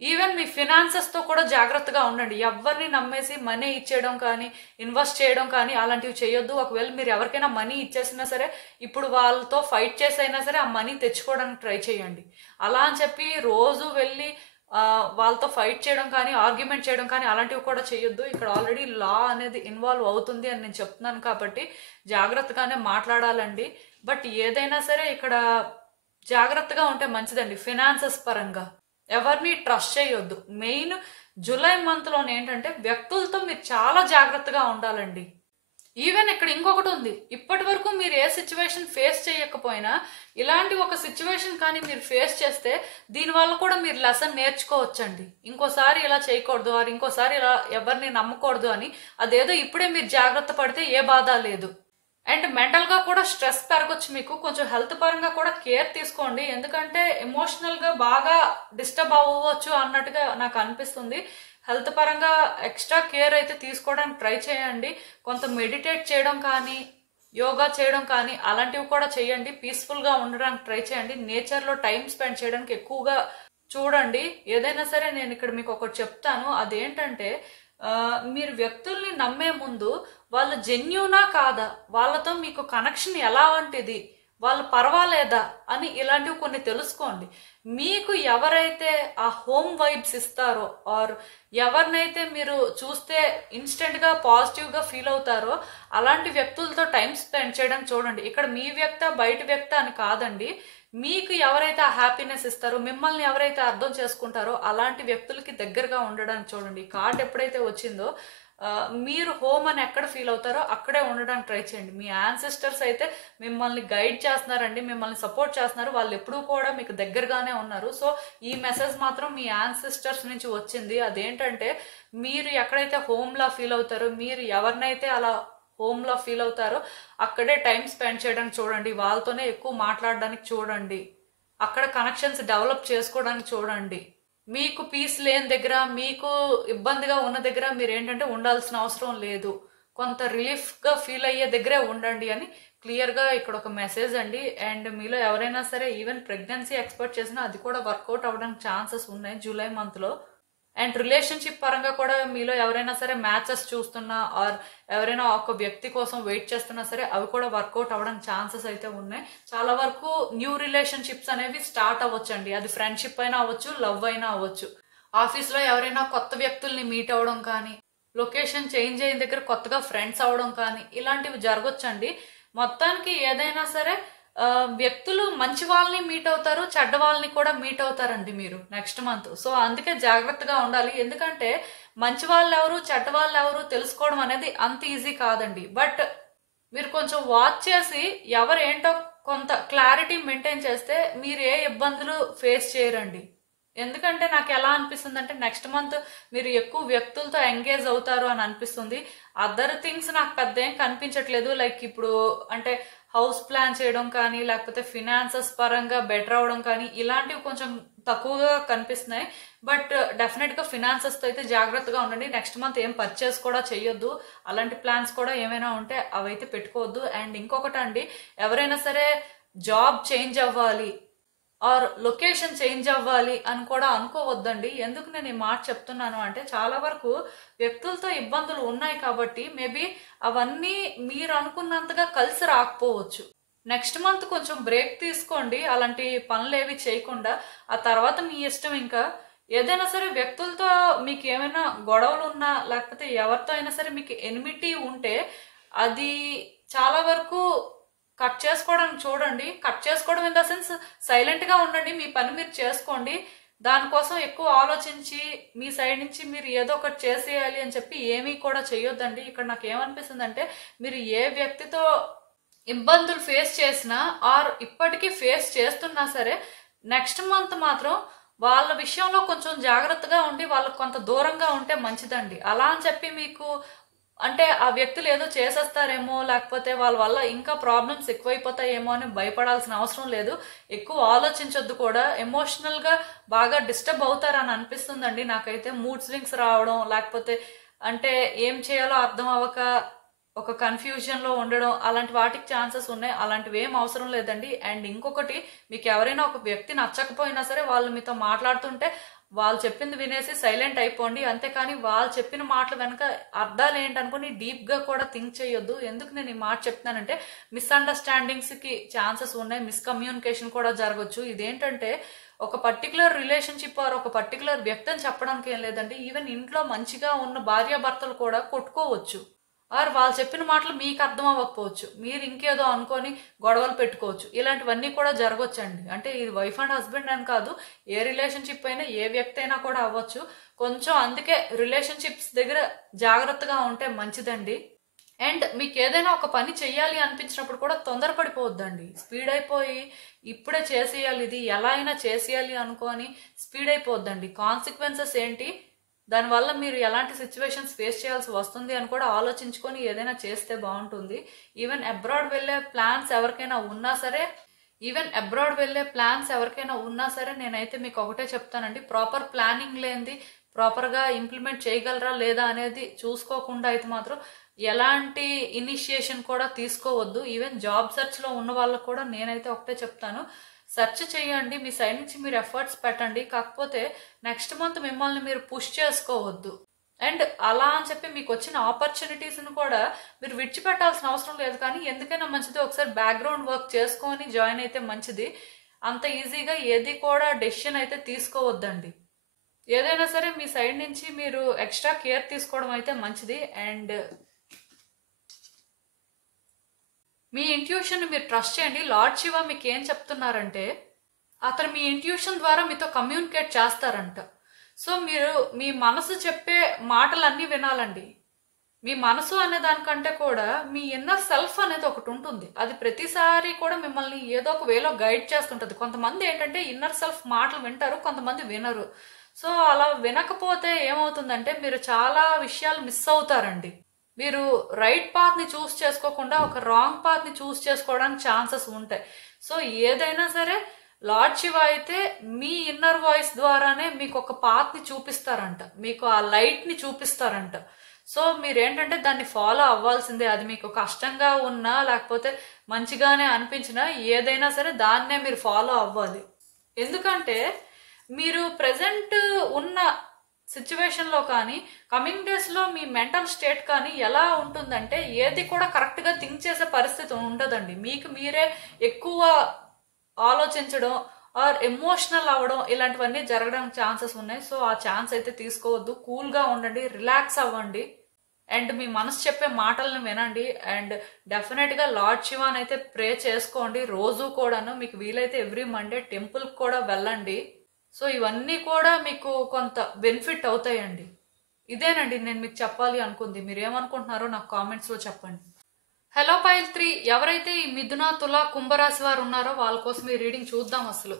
ఈవెన్ మీ ఫినాన్సెస్తో కూడా జాగ్రత్తగా ఉండండి. ఎవరిని నమ్మేసి మనీ ఇచ్చేయడం కానీ ఇన్వెస్ట్ చేయడం కానీ అలాంటివి చేయొద్దు. ఒకవేళ మీరు ఎవరికైనా మనీ ఇచ్చేసినా సరే ఇప్పుడు వాళ్ళతో ఫైట్ చేసైనా సరే ఆ మనీ తెచ్చుకోవడానికి ట్రై చేయండి. అలా అని చెప్పి రోజు వెళ్ళి వాళ్ళతో ఫైట్ చేయడం కానీ ఆర్గ్యుమెంట్ చేయడం కానీ అలాంటివి కూడా చేయొద్దు. ఇక్కడ ఆల్రెడీ లా అనేది ఇన్వాల్వ్ అవుతుంది అని నేను చెప్తున్నాను కాబట్టి జాగ్రత్తగానే మాట్లాడాలండి. బట్ ఏదైనా సరే ఇక్కడ జాగ్రత్తగా ఉంటే మంచిదండి. ఫినాన్సెస్ పరంగా ఎవరిని ట్రస్ట్ చేయొద్దు. మెయిన్ జూలై మంత్లోనే ఏంటంటే వ్యక్తులతో మీరు చాలా జాగ్రత్తగా ఉండాలండి. ఈవెన్ ఇక్కడ ఇంకొకటి ఉంది, ఇప్పటి వరకు మీరు ఏ సిచ్యువేషన్ ఫేస్ చేయకపోయినా ఇలాంటి ఒక సిచ్యువేషన్ కానీ మీరు ఫేస్ చేస్తే దీనివల్ల కూడా మీరు లెసన్ నేర్చుకోవచ్చండి. ఇంకోసారి ఇలా చేయకూడదు ఆర్ ఇంకోసారి ఇలా ఎవరిని నమ్మకూడదు అని. అదేదో ఇప్పుడే మీరు జాగ్రత్త పడితే ఏ బాధ లేదు. అండ్ మెంటల్గా కూడా స్ట్రెస్ పెరగచ్చు మీకు. కొంచెం హెల్త్ పరంగా కూడా కేర్ తీసుకోండి, ఎందుకంటే ఎమోషనల్గా బాగా డిస్టర్బ్ అవ్వచ్చు అన్నట్టుగా నాకు అనిపిస్తుంది. హెల్త్ పరంగా ఎక్స్ట్రా కేర్ అయితే తీసుకోవడానికి ట్రై చేయండి. కొంత మెడిటేట్ చేయడం కానీ యోగా చేయడం కానీ అలాంటివి కూడా చేయండి. పీస్ఫుల్గా ఉండడానికి ట్రై చేయండి. నేచర్లో టైం స్పెండ్ చేయడానికి ఎక్కువగా చూడండి. ఏదైనా సరే నేను ఇక్కడ మీకు ఒకటి చెప్తాను, అదేంటంటే మీరు వ్యక్తుల్ని నమ్మే ముందు వాళ్ళు జెన్యూనా కాదా, వాళ్ళతో మీకు కనెక్షన్ ఎలా వంటిది, వాళ్ళు పర్వాలేదా అని ఇలాంటివి కొన్ని తెలుసుకోండి. మీకు ఎవరైతే ఆ హోమ్ వైబ్స్ ఇస్తారో ఆర్ ఎవరినైతే మీరు చూస్తే ఇన్స్టెంట్గా పాజిటివ్గా ఫీల్ అవుతారో అలాంటి వ్యక్తులతో టైం స్పెండ్ చేయడం చూడండి. ఇక్కడ మీ వ్యక్త బయట వ్యక్త అని కాదండి. మీకు ఎవరైతే ఆ హ్యాపీనెస్ ఇస్తారో, మిమ్మల్ని ఎవరైతే అర్థం చేసుకుంటారో అలాంటి వ్యక్తులకి దగ్గరగా ఉండడానికి చూడండి. కార్డ్ ఎప్పుడైతే వచ్చిందో మీరు హోమ్ అని ఎక్కడ ఫీల్ అవుతారో అక్కడే ఉండడానికి ట్రై చేయండి. మీ యాన్సెస్టర్స్ అయితే మిమ్మల్ని గైడ్ చేస్తున్నారండి, మిమ్మల్ని సపోర్ట్ చేస్తున్నారు, వాళ్ళు ఎప్పుడూ కూడా మీకు దగ్గరగానే ఉన్నారు. సో ఈ మెసేజ్ మాత్రం మీ యాన్సెస్టర్స్ నుంచి వచ్చింది. అదేంటంటే మీరు ఎక్కడైతే హోమ్లా ఫీల్ అవుతారో, మీరు ఎవరినైతే అలా హోమ్లో ఫీల్ అవుతారో అక్కడే టైం స్పెండ్ చేయడానికి చూడండి. వాళ్ళతోనే ఎక్కువ మాట్లాడడానికి చూడండి. అక్కడ కనెక్షన్స్ డెవలప్ చేసుకోవడానికి చూడండి. మీకు పీస్ లేని దగ్గర, మీకు ఇబ్బందిగా ఉన్న దగ్గర మీరు ఏంటంటే ఉండాల్సిన అవసరం లేదు. కొంత రిలీఫ్గా ఫీల్ అయ్యే దగ్గరే ఉండండి అని క్లియర్గా ఇక్కడ ఒక మెసేజ్ అండి. అండ్ మీలో ఎవరైనా సరే ఈవెన్ ప్రెగ్నెన్సీ ఎక్స్పెక్ట్ చేసినా అది కూడా వర్కౌట్ అవ్వడానికి ఛాన్సెస్ ఉన్నాయి జూలై మంత్లో. అండ్ రిలేషన్షిప్ పరంగా కూడా మీలో ఎవరైనా సరే మ్యాచెస్ చూస్తున్నా ఆర్ ఎవరైనా ఒక వ్యక్తి కోసం వెయిట్ చేస్తున్నా సరే అవి కూడా వర్కౌట్ అవ్వడానికి ఛాన్సెస్ అయితే ఉన్నాయి. చాలా వరకు న్యూ రిలేషన్షిప్స్ అనేవి స్టార్ట్ అవ్వచ్చండి. అది ఫ్రెండ్షిప్ అయినా అవ్వచ్చు, లవ్ అయినా అవ్వచ్చు. ఆఫీస్లో ఎవరైనా కొత్త వ్యక్తుల్ని మీట్ అవ్వడం కానీ, లొకేషన్ చేంజ్ అయిన దగ్గర కొత్తగా ఫ్రెండ్స్ అవ్వడం కానీ ఇలాంటివి జరగొచ్చండి. మొత్తానికి ఏదైనా సరే వ్యక్తులు మంచి వాళ్ళని మీట్ అవుతారు, చెడ్డ వాళ్ళని కూడా మీట్ అవుతారండి మీరు నెక్స్ట్ మంత్. సో అందుకే జాగ్రత్తగా ఉండాలి. ఎందుకంటే మంచి వాళ్ళు ఎవరు, చెడ్డ వాళ్ళు ఎవరు తెలుసుకోవడం అనేది అంత ఈజీ కాదండి. బట్ మీరు కొంచెం వాచ్ చేసి ఎవరు ఏంటో కొంత క్లారిటీ మెయింటైన్ చేస్తే మీరు ఏ ఇబ్బందులు ఫేస్ చేయరండి. ఎందుకంటే నాకు ఎలా అనిపిస్తుంది అంటే నెక్స్ట్ మంత్ మీరు ఎక్కువ వ్యక్తులతో ఎంగేజ్ అవుతారు అని అనిపిస్తుంది. అదర్ థింగ్స్ నాకు పెద్ద ఏం కనిపించట్లేదు. లైక్ ఇప్పుడు అంటే హౌస్ ప్లాన్ చేయడం కానీ, లేకపోతే ఫినాన్సెస్ పరంగా బెటర్ అవడం కానీ ఇలాంటివి కొంచెం తక్కువగా కనిపిస్తున్నాయి. బట్ డెఫినెట్గా ఫినాన్సెస్తో అయితే జాగ్రత్తగా ఉండండి. నెక్స్ట్ మంత్ ఏం పర్చేస్ కూడా చేయొద్దు. అలాంటి ప్లాన్స్ కూడా ఏమైనా ఉంటే అవైతే పెట్టుకోవద్దు. అండ్ ఇంకొకటి అండి, ఎవరైనా సరే జాబ్ చేంజ్ అవ్వాలి ఆర్ లొకేషన్ చేంజ్ అవ్వాలి అని కూడా అనుకోవద్దండి. ఎందుకు నేను ఈ మాట చెప్తున్నాను అంటే చాలా వరకు వ్యక్తులతో ఇబ్బందులు ఉన్నాయి కాబట్టి మేబీ అవన్నీ మీరు అనుకున్నంతగా కలిసి రాకపోవచ్చు. నెక్స్ట్ మంత్ కొంచెం బ్రేక్ తీసుకోండి, అలాంటి పనులు ఏవి చేయకుండా. ఆ తర్వాత మీ ఇష్టం. ఇంకా ఏదైనా సరే వ్యక్తులతో మీకు ఏమైనా గొడవలు ఉన్నా, లేకపోతే ఎవరితో అయినా సరే మీకు ఎనిమిటీ ఉంటే అది చాలా వరకు కట్ చేసుకోవడానికి చూడండి. కట్ చేసుకోవడం ఇన్ ద సెన్స్ సైలెంట్గా ఉండండి, మీ పని మీరు చేసుకోండి. దానికోసం ఎక్కువ ఆలోచించి మీ సైడ్ నుంచి మీరు ఏదో ఒకటి చేసేయాలి అని చెప్పి ఏమీ కూడా చేయొద్దండి. ఇక్కడ నాకు ఏమనిపిస్తుంది అంటే మీరు ఏ వ్యక్తితో ఇబ్బందులు ఫేస్ చేసినా ఆర్ ఇప్పటికీ ఫేస్ చేస్తున్నా సరే నెక్స్ట్ మంత్ మాత్రం వాళ్ళ విషయంలో కొంచెం జాగ్రత్తగా ఉండి వాళ్ళకు కొంత దూరంగా ఉంటే మంచిదండి. అలా అని చెప్పి మీకు అంటే ఆ వ్యక్తులు ఏదో చేసేస్తారేమో, లేకపోతే వాళ్ళ వల్ల ఇంకా ప్రాబ్లమ్స్ ఎక్కువైపోతాయేమో అని భయపడాల్సిన అవసరం లేదు. ఎక్కువ ఆలోచించొద్దు కూడా. ఎమోషనల్గా బాగా డిస్టర్బ్ అవుతారని అనిపిస్తుందండి నాకైతే. మూడ్ స్వింగ్స్ రావడం, లేకపోతే అంటే ఏం చేయాలో అర్థం అవ్వక ఒక కన్ఫ్యూజన్లో ఉండడం, అలాంటి వాటికి ఛాన్సెస్ ఉన్నాయి. అలాంటివి ఏం అవసరం లేదండి. అండ్ ఇంకొకటి, మీకు ఎవరైనా ఒక వ్యక్తి నచ్చకపోయినా సరే వాళ్ళు మీతో మాట్లాడుతుంటే వాళ్ళు చెప్పింది వినేసి సైలెంట్ అయిపోండి. అంతేకాని వాళ్ళు చెప్పిన మాటలు వెనక అర్థాలు ఏంటనుకుని డీప్గా కూడా థింక్ చేయొద్దు. ఎందుకు నేను ఈ మాట చెప్తున్నానంటే మిస్అండర్స్టాండింగ్స్కి ఛాన్సెస్ ఉన్నాయి, మిస్కమ్యూనికేషన్ కూడా జరగచ్చు. ఇదేంటంటే ఒక పర్టికులర్ రిలేషన్షిప్ ఆర్ ఒక పర్టికులర్ వ్యక్తి అని చెప్పడానికి ఏం లేదండి. ఈవెన్ ఇంట్లో మంచిగా ఉన్న భార్యాభర్తలు కూడా కొట్టుకోవచ్చు. ఆర్ వాళ్ళు చెప్పిన మాటలు మీకు అర్థం అవ్వకపోవచ్చు, మీరు ఇంకేదో అనుకొని గొడవలు పెట్టుకోవచ్చు. ఇలాంటివన్నీ కూడా జరగవచ్చండి. అంటే ఇది వైఫ్ అండ్ హస్బెండ్ అని కాదు, ఏ రిలేషన్షిప్ అయినా ఏ వ్యక్తి అయినా కూడా అవ్వచ్చు. కొంచెం అందుకే రిలేషన్షిప్స్ దగ్గర జాగ్రత్తగా ఉంటే మంచిదండి. అండ్ మీకు ఏదైనా ఒక పని చెయ్యాలి అనిపించినప్పుడు కూడా తొందరపడిపోవద్దండి. స్పీడ్ అయిపోయి ఇప్పుడే చేసేయాలి, ఇది ఎలా అయినా చేసేయాలి అనుకొని స్పీడ్ అయిపోవద్దండి. కాన్సిక్వెన్సెస్ ఏంటి, దానివల్ల మీరు ఎలాంటి సిచ్యువేషన్స్ ఫేస్ చేయాల్సి వస్తుంది అని కూడా ఆలోచించుకొని ఏదైనా చేస్తే బాగుంటుంది. ఈవెన్ అబ్రాడ్ వెళ్ళే ప్లాన్స్ ఎవరికైనా ఉన్నా సరే నేనైతే మీకు ఒకటే చెప్తానండి, ప్రాపర్ ప్లానింగ్ లేనిది ప్రాపర్గా ఇంప్లిమెంట్ చేయగలరా లేదా అనేది చూసుకోకుండా అయితే మాత్రం ఎలాంటి ఇనిషియేషన్ కూడా తీసుకోవద్దు. ఈవెన్ జాబ్ సెర్చ్లో ఉన్న వాళ్ళకు కూడా నేనైతే ఒకటే చెప్తాను, సెర్చ్ చేయండి, మీ సైడ్ నుంచి మీరు ఎఫర్ట్స్ పెట్టండి. కాకపోతే నెక్స్ట్ మంత్ మిమ్మల్ని మీరు పుష్ చేసుకోవద్దు. అండ్ అలా అని చెప్పి మీకు వచ్చిన ఆపర్చునిటీస్ని కూడా మీరు విడిచిపెట్టాల్సిన అవసరం లేదు. కానీ ఎందుకైనా మంచిది ఒకసారి బ్యాక్గ్రౌండ్ వర్క్ చేసుకొని జాయిన్ అయితే మంచిది. అంత ఈజీగా ఏది కూడా డెసిషన్ అయితే తీసుకోవద్దండి. ఏదైనా సరే మీ సైడ్ నుంచి మీరు ఎక్స్ట్రా కేర్ తీసుకోవడం అయితే మంచిది. అండ్ మీ ఇంట్యూషన్ మీరు ట్రస్ట్ చేయండి. లార్డ్ శివ మీకు ఏం చెప్తున్నారంటే అతను మీ ఇంట్యూషన్ ద్వారా మీతో కమ్యూనికేట్ చేస్తారంట. సో మీరు మీ మనసు చెప్పే మాటలన్నీ వినాలండి. మీ మనసు అనే దానికంటే కూడా మీ ఇన్నర్ సెల్ఫ్ అనేది ఒకటి ఉంటుంది. అది ప్రతిసారి కూడా మిమ్మల్ని ఏదో ఒక వేలో గైడ్ చేస్తుంటుంది. కొంతమంది ఏంటంటే ఇన్నర్ సెల్ఫ్ మాటలు వింటారు, కొంతమంది వినరు. సో అలా వినకపోతే ఏమవుతుందంటే మీరు చాలా విషయాలు మిస్ అవుతారండి. మీరు రైట్ పాత్ని చూస్ చేసుకోకుండా ఒక రాంగ్ పాత్ని చూస్ చేసుకోవడానికి ఛాన్సెస్ ఉంటాయి. సో ఏదైనా సరే లార్డ్ శివ అయితే మీ ఇన్నర్ వాయిస్ ద్వారానే మీకు ఒక పాత్ని చూపిస్తారంట, మీకు ఆ లైట్ని చూపిస్తారంట. సో మీరేంటంటే దాన్ని ఫాలో అవ్వాల్సిందే. అది మీకు కష్టంగా ఉన్నా లేకపోతే మంచిగానే అనిపించినా ఏదైనా సరే దాన్నే మీరు ఫాలో అవ్వాలి. ఎందుకంటే మీరు ప్రజెంట్ ఉన్న సిచ్యువేషన్లో కానీ కమింగ్ డేస్లో మీ మెంటల్ స్టేట్ కానీ ఎలా ఉంటుందంటే ఏది కూడా కరెక్ట్గా థింక్ చేసే పరిస్థితి ఉండదండి. మీకు మీరే ఎక్కువ ఆలోచించడం ఆర్ ఎమోషనల్ అవ్వడం ఇలాంటివన్నీ జరగడానికి ఛాన్సెస్ ఉన్నాయి. సో ఆ ఛాన్స్ అయితే తీసుకోవద్దు. కూల్గా ఉండండి, రిలాక్స్ అవ్వండి, అండ్ మీ మనసు చెప్పే మాటలను వినండి. అండ్ డెఫినెట్గా లార్డ్ శివాన్ అయితే ప్రే చేసుకోండి రోజు కూడాను. మీకు వీలైతే ఎవ్రీ మండే టెంపుల్కి కూడా వెళ్ళండి. సో ఇవన్నీ కూడా మీకు కొంత బెనిఫిట్ అవుతాయండి. ఇదేనండి నేను మీకు చెప్పాలి అనుకుంది. మీరు ఏమనుకుంటున్నారో నాకు కామెంట్స్లో చెప్పండి. హలో పైల్ 3, ఎవరైతే ఈ మిథున, తుల, కుంభరాశి వారు ఉన్నారో వాళ్ళ కోసం ఈ రీడింగ్ చూద్దాం. అసలు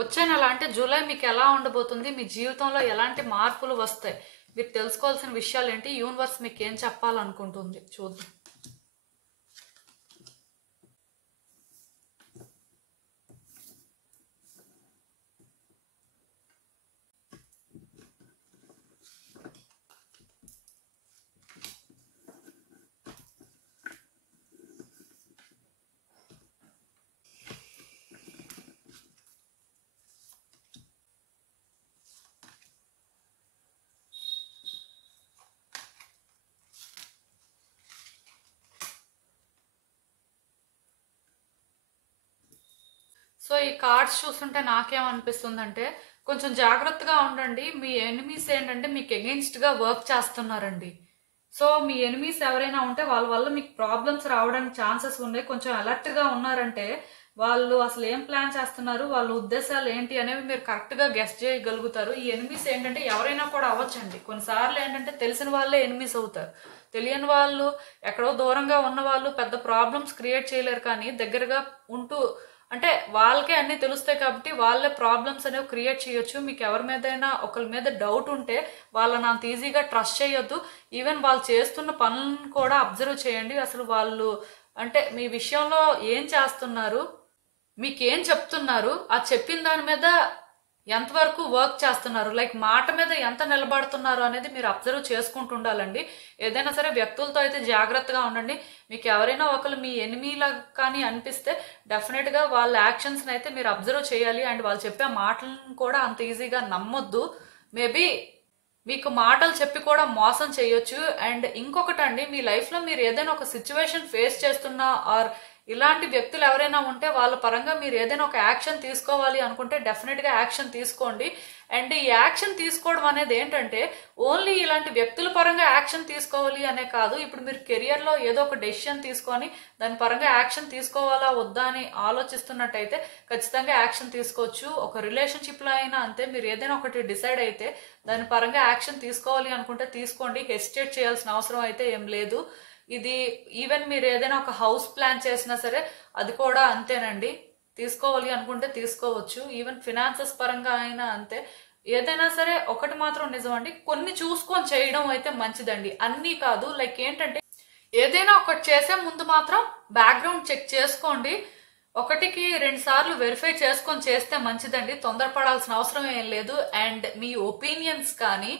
వచ్చే నెల అంటే జూలై మీకు ఎలా ఉండబోతుంది, మీ జీవితంలో ఎలాంటి మార్పులు వస్తాయి, మీరు తెలుసుకోవాల్సిన విషయాలు ఏంటి, యూనివర్స్ మీకు ఏం చెప్పాలనుకుంటుంది చూద్దాం. సో ఈ కార్డ్స్ చూస్తుంటే నాకేమనిపిస్తుందంటే కొంచెం జాగ్రత్తగా ఉండండి. మీ ఎనిమీస్ ఏంటంటే మీకు ఎగెన్స్ట్గా వర్క్ చేస్తున్నారండి. సో మీ ఎనిమీస్ ఎవరైనా ఉంటే వాళ్ళ వల్ల మీకు ప్రాబ్లమ్స్ రావడానికి ఛాన్సెస్ ఉన్నాయి. కొంచెం అలర్ట్గా ఉన్నారంటే వాళ్ళు అసలు ఏం ప్లాన్ చేస్తున్నారు, వాళ్ళ ఉద్దేశాలు ఏంటి అనేవి మీరు కరెక్ట్గా గెస్ చేయగలుగుతారు. ఈ ఎనిమీస్ ఏంటంటే ఎవరైనా కూడా అవ్వచ్చండి. కొన్నిసార్లు ఏంటంటే తెలిసిన వాళ్ళే ఎనిమీస్ అవుతారు. తెలియని వాళ్ళు, ఎక్కడో దూరంగా ఉన్న వాళ్ళు పెద్ద ప్రాబ్లమ్స్ క్రియేట్ చేయలేరు. కానీ దగ్గరగా ఉంటూ అంటే వాళ్ళకే అన్నీ తెలుస్తాయి కాబట్టి వాళ్ళే ప్రాబ్లమ్స్ అనేవి క్రియేట్ చేయొచ్చు. మీకు ఎవరి మీదైనా ఒకరి మీద డౌట్ ఉంటే వాళ్ళని అంత ఈజీగా ట్రస్ట్ చేయొద్దు. ఈవెన్ వాళ్ళు చేస్తున్న పనులను కూడా అబ్జర్వ్ చేయండి. అసలు వాళ్ళు అంటే మీ విషయంలో ఏం చేస్తున్నారు, మీకేం చెప్తున్నారు, ఆ చెప్పిన దాని మీద ఎంతవరకు వర్క్ చేస్తున్నారు, లైక్ మాట మీద ఎంత నిలబడుతున్నారు అనేది మీరు అబ్జర్వ్ చేసుకుంటూ ఉండాలండి. ఏదైనా సరే వ్యక్తులతో అయితే జాగ్రత్తగా ఉండండి. మీకు ఎవరైనా ఒకరు మీ ఎనిమీలా కానీ అనిపిస్తే డెఫినెట్గా వాళ్ళ యాక్షన్స్ని అయితే మీరు అబ్జర్వ్ చేయాలి. అండ్ వాళ్ళు చెప్పే మాటలను కూడా అంత ఈజీగా నమ్మొద్దు. మేబీ మీకు మాటలు చెప్పి కూడా మోసం చేయొచ్చు. అండ్ ఇంకొకటండి, మీ లైఫ్లో మీరు ఏదైనా ఒక సిచ్యువేషన్ ఫేస్ చేస్తున్నా ఆర్ ఇలాంటి వ్యక్తులు ఎవరైనా ఉంటే వాళ్ళ పరంగా మీరు ఏదైనా ఒక యాక్షన్ తీసుకోవాలి అనుకుంటే డెఫినెట్గా యాక్షన్ తీసుకోండి. అండ్ ఈ యాక్షన్ తీసుకోవడం అనేది ఏంటంటే ఓన్లీ ఇలాంటి వ్యక్తుల పరంగా యాక్షన్ తీసుకోవాలి అనే కాదు. ఇప్పుడు మీరు కెరియర్లో ఏదో ఒక డెసిషన్ తీసుకొని దాని పరంగా యాక్షన్ తీసుకోవాలా వద్దా అని ఆలోచిస్తున్నట్టయితే ఖచ్చితంగా యాక్షన్ తీసుకోవచ్చు. ఒక రిలేషన్షిప్లో అయినా అంతే, మీరు ఏదైనా ఒకటి డిసైడ్ అయితే దాని పరంగా యాక్షన్ తీసుకోవాలి అనుకుంటే తీసుకోండి. హెసిటేట్ చేయాల్సిన అవసరం అయితే ఏం లేదు. ఇది ఈవెన్ మీరు ఏదైనా ఒక హౌస్ ప్లాన్ చేసినా సరే అది కూడా అంతేనండి. తీసుకోవాలి అనుకుంటే తీసుకోవచ్చు. ఈవెన్ ఫినాన్సెస్ పరంగా అయినా అంతే. ఏదైనా సరే ఒకటి మాత్రం నిజమండి, కొన్ని చూసుకొని చేయడం అయితే మంచిదండి, అన్నీ కాదు. లైక్ ఏంటంటే ఏదైనా ఒకటి చేసే ముందు మాత్రం బ్యాక్గ్రౌండ్ చెక్ చేసుకోండి. 1కి 2 సార్లు వెరిఫై చేసుకొని చేస్తే మంచిదండి. తొందరపడాల్సిన అవసరం ఏం లేదు. అండ్ మీ ఒపీనియన్స్ కానీ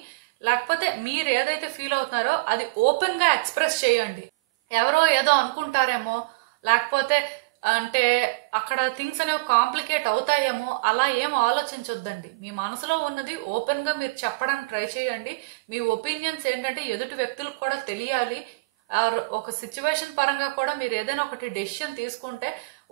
లేకపోతే మీరు ఏదైతే ఫీల్ అవుతున్నారో అది ఓపెన్గా ఎక్స్ప్రెస్ చేయండి. ఎవరో ఏదో అనుకుంటారేమో, లేకపోతే అంటే అక్కడ థింగ్స్ అనేవి కాంప్లికేట్ అవుతాయేమో అలా ఏం ఆలోచించొద్దండి. మీ మనసులో ఉన్నది ఓపెన్గా మీరు చెప్పడానికి ట్రై చేయండి. మీ ఒపీనియన్స్ ఏంటంటే ఎదుటి వ్యక్తులకు కూడా తెలియాలి. ఆర్ ఒక సిచ్యువేషన్ పరంగా కూడా మీరు ఏదైనా ఒకటి డెసిషన్ తీసుకుంటే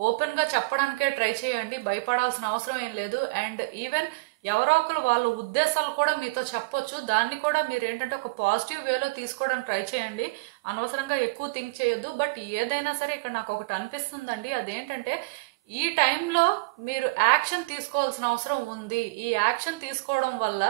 ఓపెన్గా చెప్పడానికే ట్రై చేయండి. భయపడాల్సిన అవసరం ఏం లేదు. అండ్ ఈవెన్ ఎవరో ఒకరు వాళ్ళ ఉద్దేశాలు కూడా మీతో చెప్పొచ్చు. దాన్ని కూడా మీరు ఏంటంటే ఒక పాజిటివ్ వేలో తీసుకోవడానికి ట్రై చేయండి. అనవసరంగా ఎక్కువ థింక్ చేయొద్దు. బట్ ఏదైనా సరే ఇక్కడ నాకు ఒకటి అనిపిస్తుందండి, అదేంటంటే ఈ టైంలో మీరు యాక్షన్ తీసుకోవాల్సిన అవసరం ఉంది. ఈ యాక్షన్ తీసుకోవడం వల్ల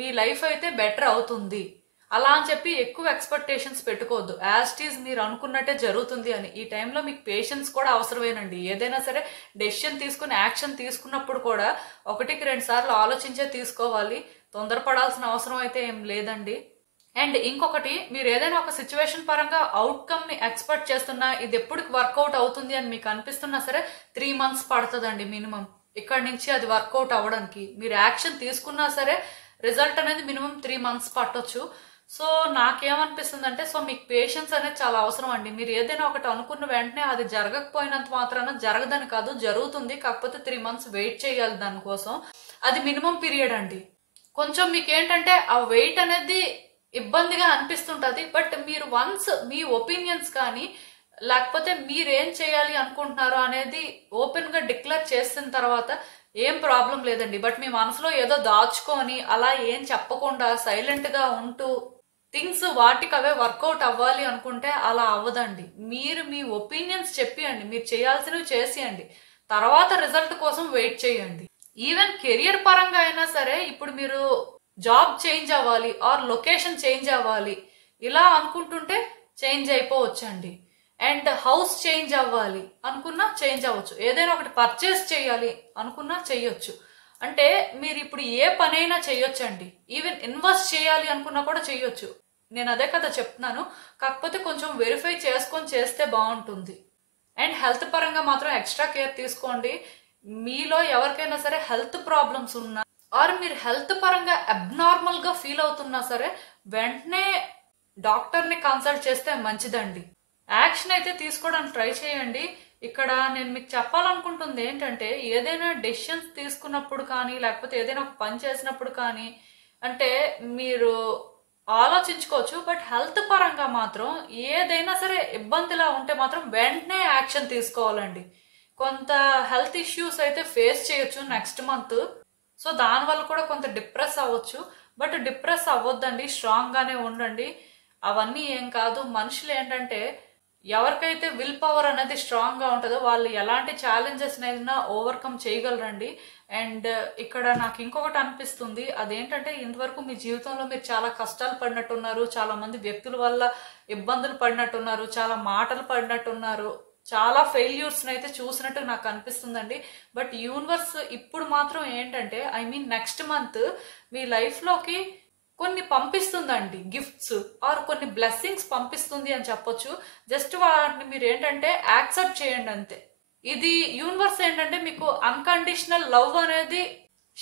మీ లైఫ్ అయితే బెటర్ అవుతుంది. అలా అని చెప్పి ఎక్కువ ఎక్స్పెక్టేషన్స్ పెట్టుకోవద్దు. యాజ్ ఇట్ ఈజ్ మీరు అనుకున్నట్టే జరుగుతుంది అని. ఈ టైంలో మీకు పేషెన్స్ కూడా అవసరమేనండి. ఏదైనా సరే డెసిషన్ తీసుకుని యాక్షన్ తీసుకున్నప్పుడు కూడా 1-2 సార్లు ఆలోచించే తీసుకోవాలి. తొందరపడాల్సిన అవసరం అయితే ఏం లేదండి. అండ్ ఇంకొకటి, మీరు ఏదైనా ఒక సిచ్యువేషన్ పరంగా అవుట్కమ్ ని ఎక్స్పెక్ట్ చేస్తున్నా, ఇది ఎప్పటికి వర్కౌట్ అవుతుంది అని మీకు అనిపిస్తున్నా సరే 3 months పడుతుందండి మినిమం. ఇక్కడ నుంచి అది వర్కౌట్ అవ్వడానికి మీరు యాక్షన్ తీసుకున్నా సరే రిజల్ట్ అనేది మినిమం 3 months పట్టొచ్చు. సో నాకేమనిపిస్తుంది అంటే, సో మీకు పేషెన్స్ అనేది చాలా అవసరం అండి. మీరు ఏదైనా ఒకటి అనుకున్న వెంటనే అది జరగకపోయినంత మాత్రాన జరగదని కాదు, జరుగుతుంది. కాకపోతే 3 months వెయిట్ చేయాలి దానికోసం. అది మినిమం పీరియడ్ అండి. కొంచెం మీకు ఏంటంటే ఆ వెయిట్ అనేది ఇబ్బందిగా అనిపిస్తుంటది. బట్ మీరు వన్స్ మీ ఒపీనియన్స్ కానీ లేకపోతే మీరేం చేయాలి అనుకుంటున్నారో అనేది ఓపెన్ గా డిక్లేర్ చేసిన తర్వాత ఏం ప్రాబ్లం లేదండి. బట్ మీ మనసులో ఏదో దాచుకొని అలా ఏం చెప్పకుండా సైలెంట్ గా ఉంటూ థింగ్స్ వాటికి అవే వర్కౌట్ అవ్వాలి అనుకుంటే అలా అవ్వదండి. మీరు మీ ఒపీనియన్స్ చెప్పియండి, మీరు చేయాల్సినవి చేసేయండి. తర్వాత రిజల్ట్ కోసం వెయిట్ చేయండి. ఈవెన్ కెరియర్ పరంగా అయినా సరే, ఇప్పుడు మీరు జాబ్ చేంజ్ అవ్వాలి ఆర్ లొకేషన్ చేంజ్ అవ్వాలి ఇలా అనుకుంటుంటే చేంజ్ అయిపోవచ్చండి. అండ్ హౌస్ చేంజ్ అవ్వాలి అనుకున్నా చేంజ్ అవ్వచ్చు. ఏదైనా ఒకటి పర్చేస్ చేయాలి అనుకున్నా చెయ్యొచ్చు. అంటే మీరు ఇప్పుడు ఏ పనైనా చెయ్యొచ్చండి. ఈవెన్ ఇన్వెస్ట్ చేయాలి అనుకున్నా కూడా చెయ్యొచ్చు. నేను అదే కదా చెప్తున్నాను. కాకపోతే కొంచెం వెరిఫై చేసుకొని చేస్తే బాగుంటుంది. అండ్ హెల్త్ పరంగా మాత్రం ఎక్స్ట్రా కేర్ తీసుకోండి. మీలో ఎవరికైనా సరే హెల్త్ ప్రాబ్లమ్స్ ఉన్నా ఆర్ మీరు హెల్త్ పరంగా అబ్నార్మల్ గా ఫీల్ అవుతున్నా సరే వెంటనే డాక్టర్ని కన్సల్ట్ చేస్తే మంచిదండి. యాక్షన్ అయితే తీసుకోవడానికి ట్రై చేయండి. ఇక్కడ నేను మీకు చెప్పాలనుకుంటుంది ఏంటంటే, ఏదైనా డెసిషన్స్ తీసుకున్నప్పుడు కానీ లేకపోతే ఏదైనా ఒక పని చేసినప్పుడు కానీ అంటే మీరు ఆలోచించుకోవచ్చు. బట్ హెల్త్ పరంగా మాత్రం ఏదైనా సరే ఇబ్బందిలా ఉంటే మాత్రం వెంటనే యాక్షన్ తీసుకోవాలండి. కొంత హెల్త్ ఇష్యూస్ అయితే ఫేస్ చేయొచ్చు నెక్స్ట్ మంత్. సో దానివల్ల కూడా కొంత డిప్రెస్ అవ్వచ్చు. బట్ డిప్రెస్ అవ్వద్దండి, స్ట్రాంగ్ గానే ఉండండి. అవన్నీ ఏం కాదు. మనుషులు ఏంటంటే ఎవరికైతే విల్ పవర్ అనేది స్ట్రాంగ్ గా ఉంటుందో వాళ్ళు ఎలాంటి ఛాలెంజెస్ అయినా ఓవర్కమ్ చేయగలరండి. అండ్ ఇక్కడ నాకు ఇంకొకటి అనిపిస్తుంది, అదేంటంటే ఇంతవరకు మీ జీవితంలో మీరు చాలా కష్టాలు పడినట్టున్నారు, చాలా మంది వ్యక్తుల వల్ల ఇబ్బందులు పడినట్టున్నారు, చాలా మాటలు పడినట్టున్నారు, చాలా ఫెయిల్యూర్స్ అయితే చూసినట్టు నాకు అనిపిస్తుందండి. బట్ యూనివర్స్ ఇప్పుడు మాత్రం ఏంటంటే నెక్స్ట్ మంత్ మీ లైఫ్ లోకి కొన్ని పంపిస్తుందండి, గిఫ్ట్స్ ఆర్ కొన్ని బ్లెస్సింగ్స్ పంపిస్తుంది అని చెప్పొచ్చు. జస్ట్ వాటిని మీరు ఏంటంటే యాక్సెప్ట్ చేయండి అంతే. ఇది యూనివర్స్ ఏంటంటే మీకు అన్కండిషనల్ లవ్ అనేది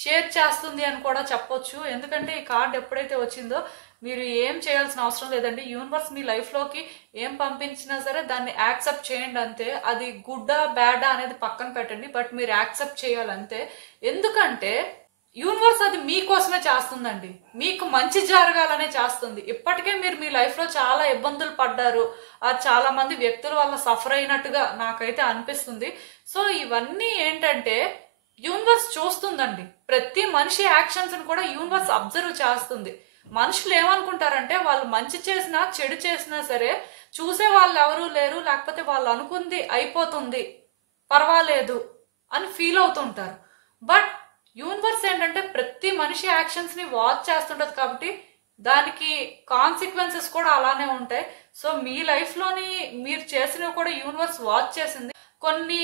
షేర్ చేస్తుంది అని కూడా చెప్పొచ్చు. ఎందుకంటే ఈ కార్డ్ ఎప్పుడైతే వచ్చిందో మీరు ఏం చేయాల్సిన అవసరం లేదండి. యూనివర్స్ మీ లైఫ్ లోకి ఏం పంపించినా సరే దాన్ని యాక్సెప్ట్ చేయండి అంతే. అది గుడ్డా బ్యాడా అనేది పక్కన పెట్టండి, బట్ మీరు యాక్సెప్ట్ చేయాలంతే. ఎందుకంటే యూనివర్స్ అది మీకోసమే చేస్తుందండి, మీకు మంచి జరగాలనే చేస్తుంది. ఇప్పటికే మీరు మీ లైఫ్ లో చాలా ఇబ్బందులు పడ్డారు, చాలా మంది వ్యక్తుల వల్ల సఫర్ అయినట్టుగా నాకైతే అనిపిస్తుంది. సో ఇవన్నీ ఏంటంటే యూనివర్స్ చూస్తుందండి. ప్రతి మనిషి యాక్షన్స్ కూడా యూనివర్స్ అబ్జర్వ్ చేస్తుంది. మనుషులు ఏమనుకుంటారంటే వాళ్ళు మంచి చేసినా చెడు చేసినా సరే చూసే వాళ్ళు ఎవరూ లేరు, లేకపోతే వాళ్ళు అనుకుంది అయిపోతుంది పర్వాలేదు అని ఫీల్ అవుతుంటారు. బట్ యూనివర్స్ ఏంటంటే ప్రతి మనిషి యాక్షన్స్ ని వాచ్ చేస్తుంటది కాబట్టి దానికి కాన్సిక్వెన్సెస్ కూడా అలానే ఉంటాయి. సో మీ లైఫ్ లోని మీరు చేసినవి కూడా యూనివర్స్ వాచ్ చేసింది. కొన్ని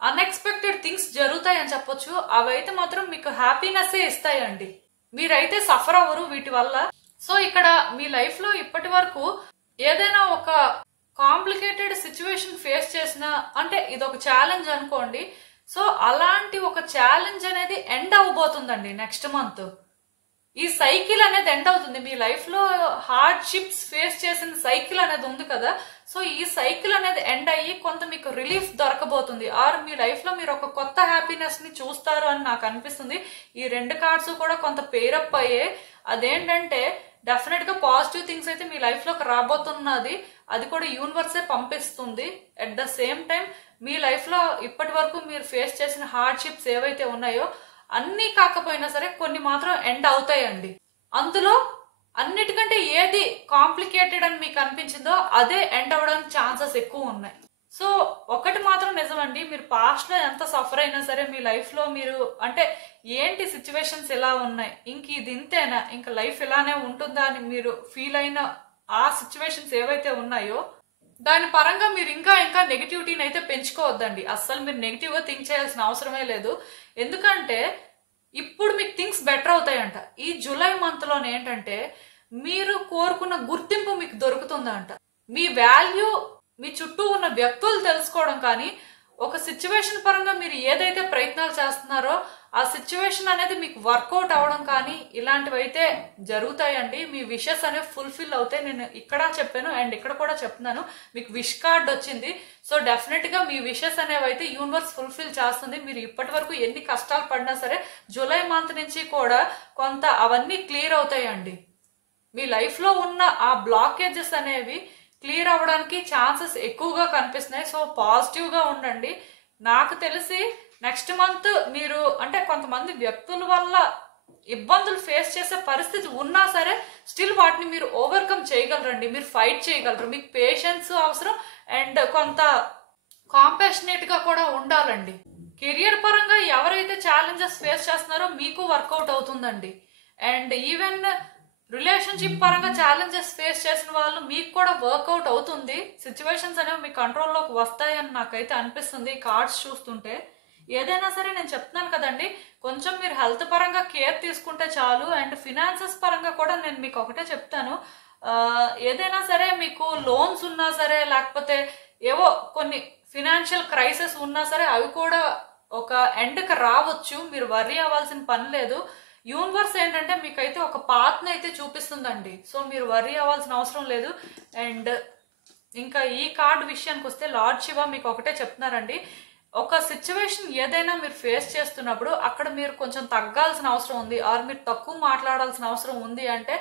అన్ఎక్స్పెక్టెడ్ థింగ్స్ జరుగుతాయి అని చెప్పొచ్చు. అవైతే మాత్రం మీకు హ్యాపీనెస్ ఇస్తాయండి, మీరైతే సఫర్ అవ్వరు వీటి వల్ల. సో ఇక్కడ మీ లైఫ్ లో ఇప్పటి వరకు ఏదైనా ఒక కాంప్లికేటెడ్ సిచ్యువేషన్ ఫేస్ చేసినా అంటే ఇది ఒక ఛాలెంజ్ అనుకోండి. సో అలాంటి ఒక ఛాలెంజ్ అనేది ఎండ్ అవ్వబోతుందండి నెక్స్ట్ మంత్. ఈ సైకిల్ అనేది ఎండ్ అవుతుంది. మీ లైఫ్ లో హార్డ్షిప్స్ ఫేస్ చేసిన సైకిల్ అనేది ఉంది కదా, సో ఈ సైకిల్ అనేది ఎండ్ అయ్యి కొంత మీకు రిలీఫ్ దొరకబోతుంది, ఆర్ మీ లైఫ్ లో మీరు ఒక కొత్త హ్యాపీనెస్ ని చూస్తారు అని నాకు అనిపిస్తుంది. ఈ రెండు కార్డ్స్ కూడా కొంత పేరప్ అయ్యే, అదేంటంటే డెఫినెట్ గా పాజిటివ్ థింగ్స్ అయితే మీ లైఫ్ లోకి రాబోతున్నది, అది కూడా యూనివర్సే పంపిస్తుంది. At the same time me life లో ఇప్పటి వరకు మీరు ఫేస్ చేసిన హార్డ్షిప్స్ ఏవైతే ఉన్నాయో అన్నీ కాకపోయినా సరే కొన్ని మాత్రం ఎండ్ అవుతాయండి. అందులో అన్నిటికంటే ఏది కాంప్లికేటెడ్ అని మీకు అనిపించిందో అదే ఎండ్ అవ్వడానికి ఛాన్సెస్ ఎక్కువ ఉన్నాయి. సో ఒకటి మాత్రం నిజమండి, మీరు పాస్ట్ లో ఎంత సఫర్ అయినా సరే మీ లైఫ్ లో మీరు అంటే ఏంటి సిచ్యువేషన్స్ ఎలా ఉన్నాయి, ఇంక ఇది ఇంతేనా, ఇంక లైఫ్ ఇలానే ఉంటుందా అని మీరు ఫీల్ అయిన ఆ సిచ్యువేషన్స్ ఏవైతే ఉన్నాయో దాని పరంగా మీరు ఇంకా ఇంకా నెగిటివిటీని అయితే పెంచుకోవద్దండి. అస్సలు మీరు నెగిటివ్ గా థింక్ చేయాల్సిన అవసరమే లేదు. ఎందుకంటే ఇప్పుడు మీకు థింగ్స్ బెటర్ అవుతాయంట. ఈ జూలై మంత్ లోనే ఏంటంటే మీరు కోరుకున్న గుర్తింపు మీకు దొరుకుతుందంట. మీ వాల్యూ మీ చుట్టూ ఉన్న వ్యక్తులు తెలుసుకోవడం కానీ, ఒక సిచ్యువేషన్ పరంగా మీరు ఏదైతే ప్రయత్నాలు చేస్తున్నారో ఆ సిచ్యువేషన్ అనేది మీకు వర్కౌట్ అవ్వడం కానీ ఇలాంటివి అయితే జరుగుతాయండి. మీ విషెస్ అనేవి ఫుల్ఫిల్ అవుతాయి. నేను ఇక్కడ చెప్పాను అండ్ ఇక్కడ కూడా చెప్తున్నాను, మీకు విష్ కార్డ్ వచ్చింది. సో డెఫినెట్ గా మీ విషెస్ అనేవి అయితే యూనివర్స్ ఫుల్ఫిల్ చేస్తుంది. మీరు ఇప్పటి వరకు ఎన్ని కష్టాలు పడినా సరే జూలై మంత్ నుంచి కూడా కొంత అవన్నీ క్లియర్ అవుతాయండి. మీ లైఫ్ లో ఉన్న ఆ బ్లాకేజెస్ అనేవి క్లియర్ అవ్వడానికి ఛాన్సెస్ ఎక్కువగా కనిపిస్తున్నాయి. సో పాజిటివ్ గా ఉండండి. నాకు తెలిసి నెక్స్ట్ మంత్ మీరు అంటే కొంతమంది వ్యక్తుల వల్ల ఇబ్బందులు ఫేస్ చేసే పరిస్థితి ఉన్నా సరే స్టిల్ వాటిని మీరు ఓవర్కమ్ చేయగలరండి, మీరు ఫైట్ చేయగలరు. మీకు పేషెన్స్ అవసరం అండ్ కొంత కాంపాషనేట్ గా కూడా ఉండాలండి. కెరియర్ పరంగా ఎవరైతే ఛాలెంజెస్ ఫేస్ చేస్తున్నారో మీకు వర్కౌట్ అవుతుందండి. అండ్ ఈవెన్ రిలేషన్షిప్ పరంగా ఛాలెంజెస్ ఫేస్ చేసిన వాళ్ళు మీకు కూడా వర్కౌట్ అవుతుంది. సిచ్యువేషన్స్ అనేవి మీ కంట్రోల్లోకి వస్తాయని నాకైతే అనిపిస్తుంది కార్డ్స్ చూస్తుంటే. ఏదైనా సరే నేను చెప్తున్నాను కదండి, కొంచెం మీరు హెల్త్ పరంగా కేర్ తీసుకుంటే చాలు. అండ్ ఫినాన్సెస్ పరంగా కూడా నేను మీకు ఒకటే చెప్తాను, ఏదైనా సరే మీకు లోన్స్ ఉన్నా సరే లేకపోతే ఏవో కొన్ని ఫినాన్షియల్ క్రైసిస్ ఉన్నా సరే అవి కూడా ఒక ఎండ్కి రావచ్చు. మీరు వర్రీ అవ్వాల్సిన పని లేదు. యూనివర్స్ ఏంటంటే మీకైతే ఒక పాత్ని అయితే చూపిస్తుందండి. సో మీరు వర్రీ అవ్వాల్సిన అవసరం లేదు. అండ్ ఇంకా ఈ కార్డ్ విషయానికి వస్తే లార్డ్ శివ మీకు ఒకటే చెప్తున్నారండి, ఒక సిచ్యువేషన్ ఏదైనా మీరు ఫేస్ చేస్తున్నప్పుడు అక్కడ మీరు కొంచెం తగ్గాల్సిన అవసరం ఉంది, ఆర్ మీరు తక్కువ మాట్లాడాల్సిన అవసరం ఉంది అంటే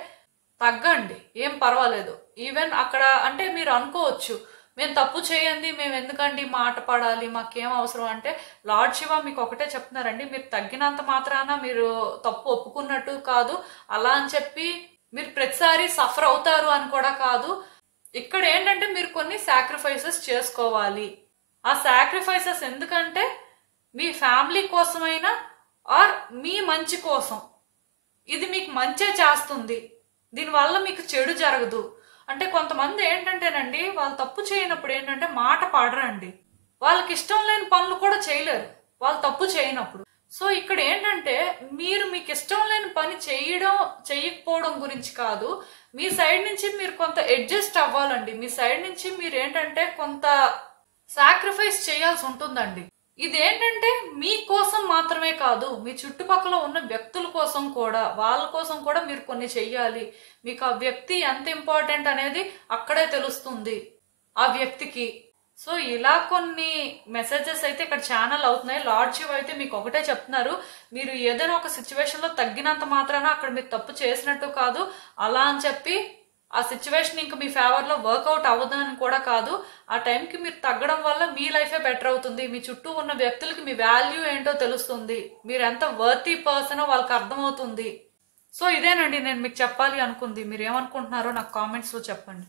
తగ్గండి, ఏం పర్వాలేదు. ఈవెన్ అక్కడ అంటే మీరు అనుకోవచ్చు మేము తప్పు చేయండి, మేము ఎందుకండి మాట పడాలి, మాకేం అవసరం అంటే లార్డ్ శివ మీకు ఒకటే చెప్తున్నారండి, మీరు తగ్గినంత మాత్రాన మీరు తప్పు ఒప్పుకున్నట్టు కాదు, అలా అని చెప్పి మీరు ప్రతిసారి సఫర్ అవుతారు అని కూడా కాదు. ఇక్కడ ఏంటంటే మీరు కొన్ని సాక్రిఫైసెస్ చేసుకోవాలి. ఆ సాక్రిఫైసెస్ ఎందుకంటే మీ ఫ్యామిలీ కోసమైనా ఆర్ మీ మంచి కోసం, ఇది మీకు మంచే చేస్తుంది, దీనివల్ల మీకు చెడు జరగదు. అంటే కొంతమంది ఏంటంటేనండి వాళ్ళు తప్పు చేయనప్పుడు ఏంటంటే మాట పడరండి, వాళ్ళకి ఇష్టం లేని పనులు కూడా చేయలేరు వాళ్ళు తప్పు చేయనప్పుడు. సో ఇక్కడ ఏంటంటే మీరు మీకు ఇష్టం లేని పని చేయకపోవడం గురించి కాదు, మీ సైడ్ నుంచి మీరు కొంత అడ్జస్ట్ అవ్వాలండి. మీ సైడ్ నుంచి మీరు ఏంటంటే కొంత సాక్రిఫైస్ చేయాల్సి ఉంటుందండి. ఇదేంటంటే మీకోసం మాత్రమే కాదు, మీ చుట్టుపక్కల ఉన్న వ్యక్తుల కోసం కూడా, వాళ్ళ కోసం కూడా మీరు కొన్ని చెయ్యాలి. మీకు ఆ వ్యక్తి ఎంత ఇంపార్టెంట్ అనేది అక్కడే తెలుస్తుంది ఆ వ్యక్తికి. సో ఇలా కొన్ని మెసేజెస్ అయితే ఇక్కడ ఛానల్ అవుతున్నాయి. లార్డ్ శివ అయితే మీకు ఒకటే చెప్తున్నారు, మీరు ఏదైనా ఒక సిచ్యువేషన్ లో తగ్గినంత మాత్రాన అక్కడ మీరు తప్పు చేసినట్టు కాదు, అలా అని చెప్పి ఆ సిచ్యువేషన్ ఇంకా మీ ఫేవర్ లో వర్కౌట్ అవ్వదని కూడా కాదు. ఆ టైంకి మీరు తగ్గడం వల్ల మీ లైఫే బెటర్ అవుతుంది, మీ చుట్టూ ఉన్న వ్యక్తులకి మీ వాల్యూ ఏంటో తెలుస్తుంది, మీరు ఎంత వర్తీ పర్సనో వాళ్ళకి అర్థమవుతుంది. సో ఇదేనండి నేను మీకు చెప్పాలి అనుకుంది. మీరు ఏమనుకుంటున్నారో నాకు కామెంట్స్ లో చెప్పండి.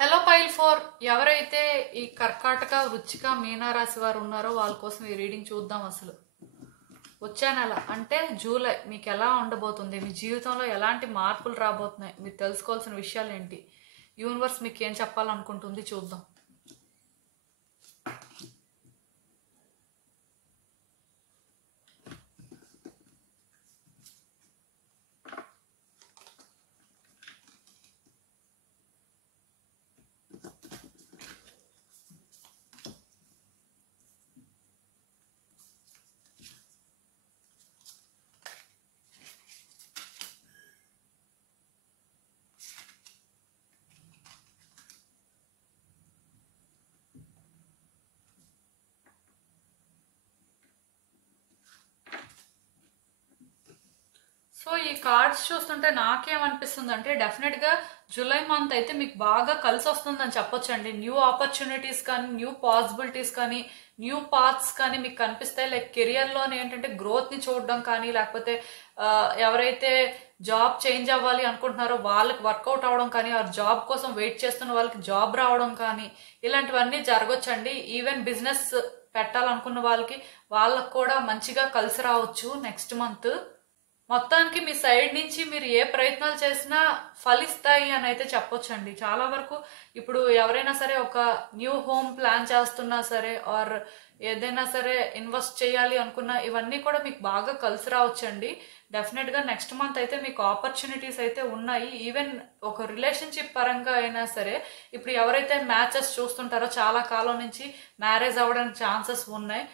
హలో పైల్ 4, ఎవరైతే ఈ కర్కాటక, వృచ్చిక, మీనరాశి వారు ఉన్నారో వాళ్ళ కోసం ఈ రీడింగ్ చూద్దాం. అసలు వచ్చే నెల అంటే జూలై మీకు ఎలా ఉండబోతుంది, మీ జీవితంలో ఎలాంటి మార్పులు రాబోతున్నాయి, మీరు తెలుసుకోవాల్సిన విషయాలు ఏంటి, యూనివర్స్ మీకు ఏం చెప్పాలనుకుంటుంది చూద్దాం. కార్డ్స్ చూస్తుంటే నాకేమనిపిస్తుంది అంటే డెఫినెట్ గా జూలై మంత్ అయితే మీకు బాగా కలిసి వస్తుందని చెప్పొచ్చండి. న్యూ ఆపర్చునిటీస్ కానీ, న్యూ పాసిబిలిటీస్ కానీ, న్యూ పాత్స్ కానీ మీకు కనిపిస్తాయి. లైక్ కెరియర్ లోనే ఏంటంటే గ్రోత్ ని చూడడం కానీ, లేకపోతే ఎవరైతే జాబ్ చేంజ్ అవ్వాలి అనుకుంటున్నారో వాళ్ళకి వర్కౌట్ అవడం కానీ, ఆ జాబ్ కోసం వెయిట్ చేస్తున్న వాళ్ళకి జాబ్ రావడం కానీ, ఇలాంటివన్నీ జరగొచ్చండి. ఈవెన్ బిజినెస్ పెట్టాలనుకున్న వాళ్ళకి కూడా మంచిగా కలిసి రావచ్చు నెక్స్ట్ మంత్. మొత్తానికి మీ సైడ్ నుంచి మీరు ఏ ప్రయత్నాలు చేసినా ఫలిస్తాయి అని అయితే చెప్పొచ్చండి. చాలా వరకు ఇప్పుడు ఎవరైనా సరే ఒక న్యూ హోమ్ ప్లాన్ చేస్తున్నా సరే, ఆర్ ఏదైనా సరే ఇన్వెస్ట్ చేయాలి అనుకున్నా, ఇవన్నీ కూడా మీకు బాగా కలిసి రావచ్చండి. డెఫినెట్ గా నెక్స్ట్ మంత్ అయితే మీకు ఆపర్చునిటీస్ అయితే ఉన్నాయి. ఈవెన్ ఒక రిలేషన్షిప్ పరంగా అయినా సరే, ఇప్పుడు ఎవరైతే మ్యాచెస్ చూస్తుంటారో చాలా కాలం నుంచి మ్యారేజ్ అవ్వడానికి ఛాన్సెస్ ఉన్నాయి.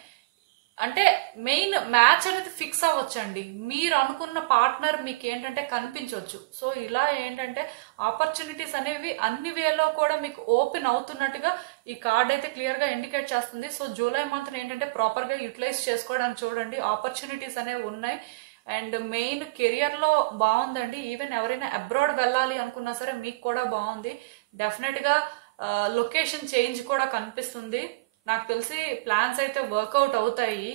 అంటే మెయిన్ మ్యాచ్ అనేది ఫిక్స్ అవ్వచ్చండి. మీరు అనుకున్న పార్ట్నర్ మీకు ఏంటంటే కనిపించవచ్చు. సో ఇలా ఏంటంటే ఆపర్చునిటీస్ అనేవి అన్ని వేలో కూడా మీకు ఓపెన్ అవుతున్నట్టుగా ఈ కార్డ్ అయితే క్లియర్ గా ఇండికేట్ చేస్తుంది. సో జూలై మంత్ ఏంటంటే ప్రాపర్ గా యూటిలైజ్ చేసుకోవడానికి చూడండి. ఆపర్చునిటీస్ అనేవి ఉన్నాయి. అండ్ మెయిన్ కెరియర్ లో బాగుందండి. ఈవెన్ ఎవరైనా అబ్రాడ్ వెళ్ళాలి అనుకున్నా సరే మీకు కూడా బాగుంది. డెఫినెట్ గా లొకేషన్ చేంజ్ కూడా కనిపిస్తుంది. నాకు తెలిసి ప్లాన్స్ అయితే వర్కౌట్ అవుతాయి.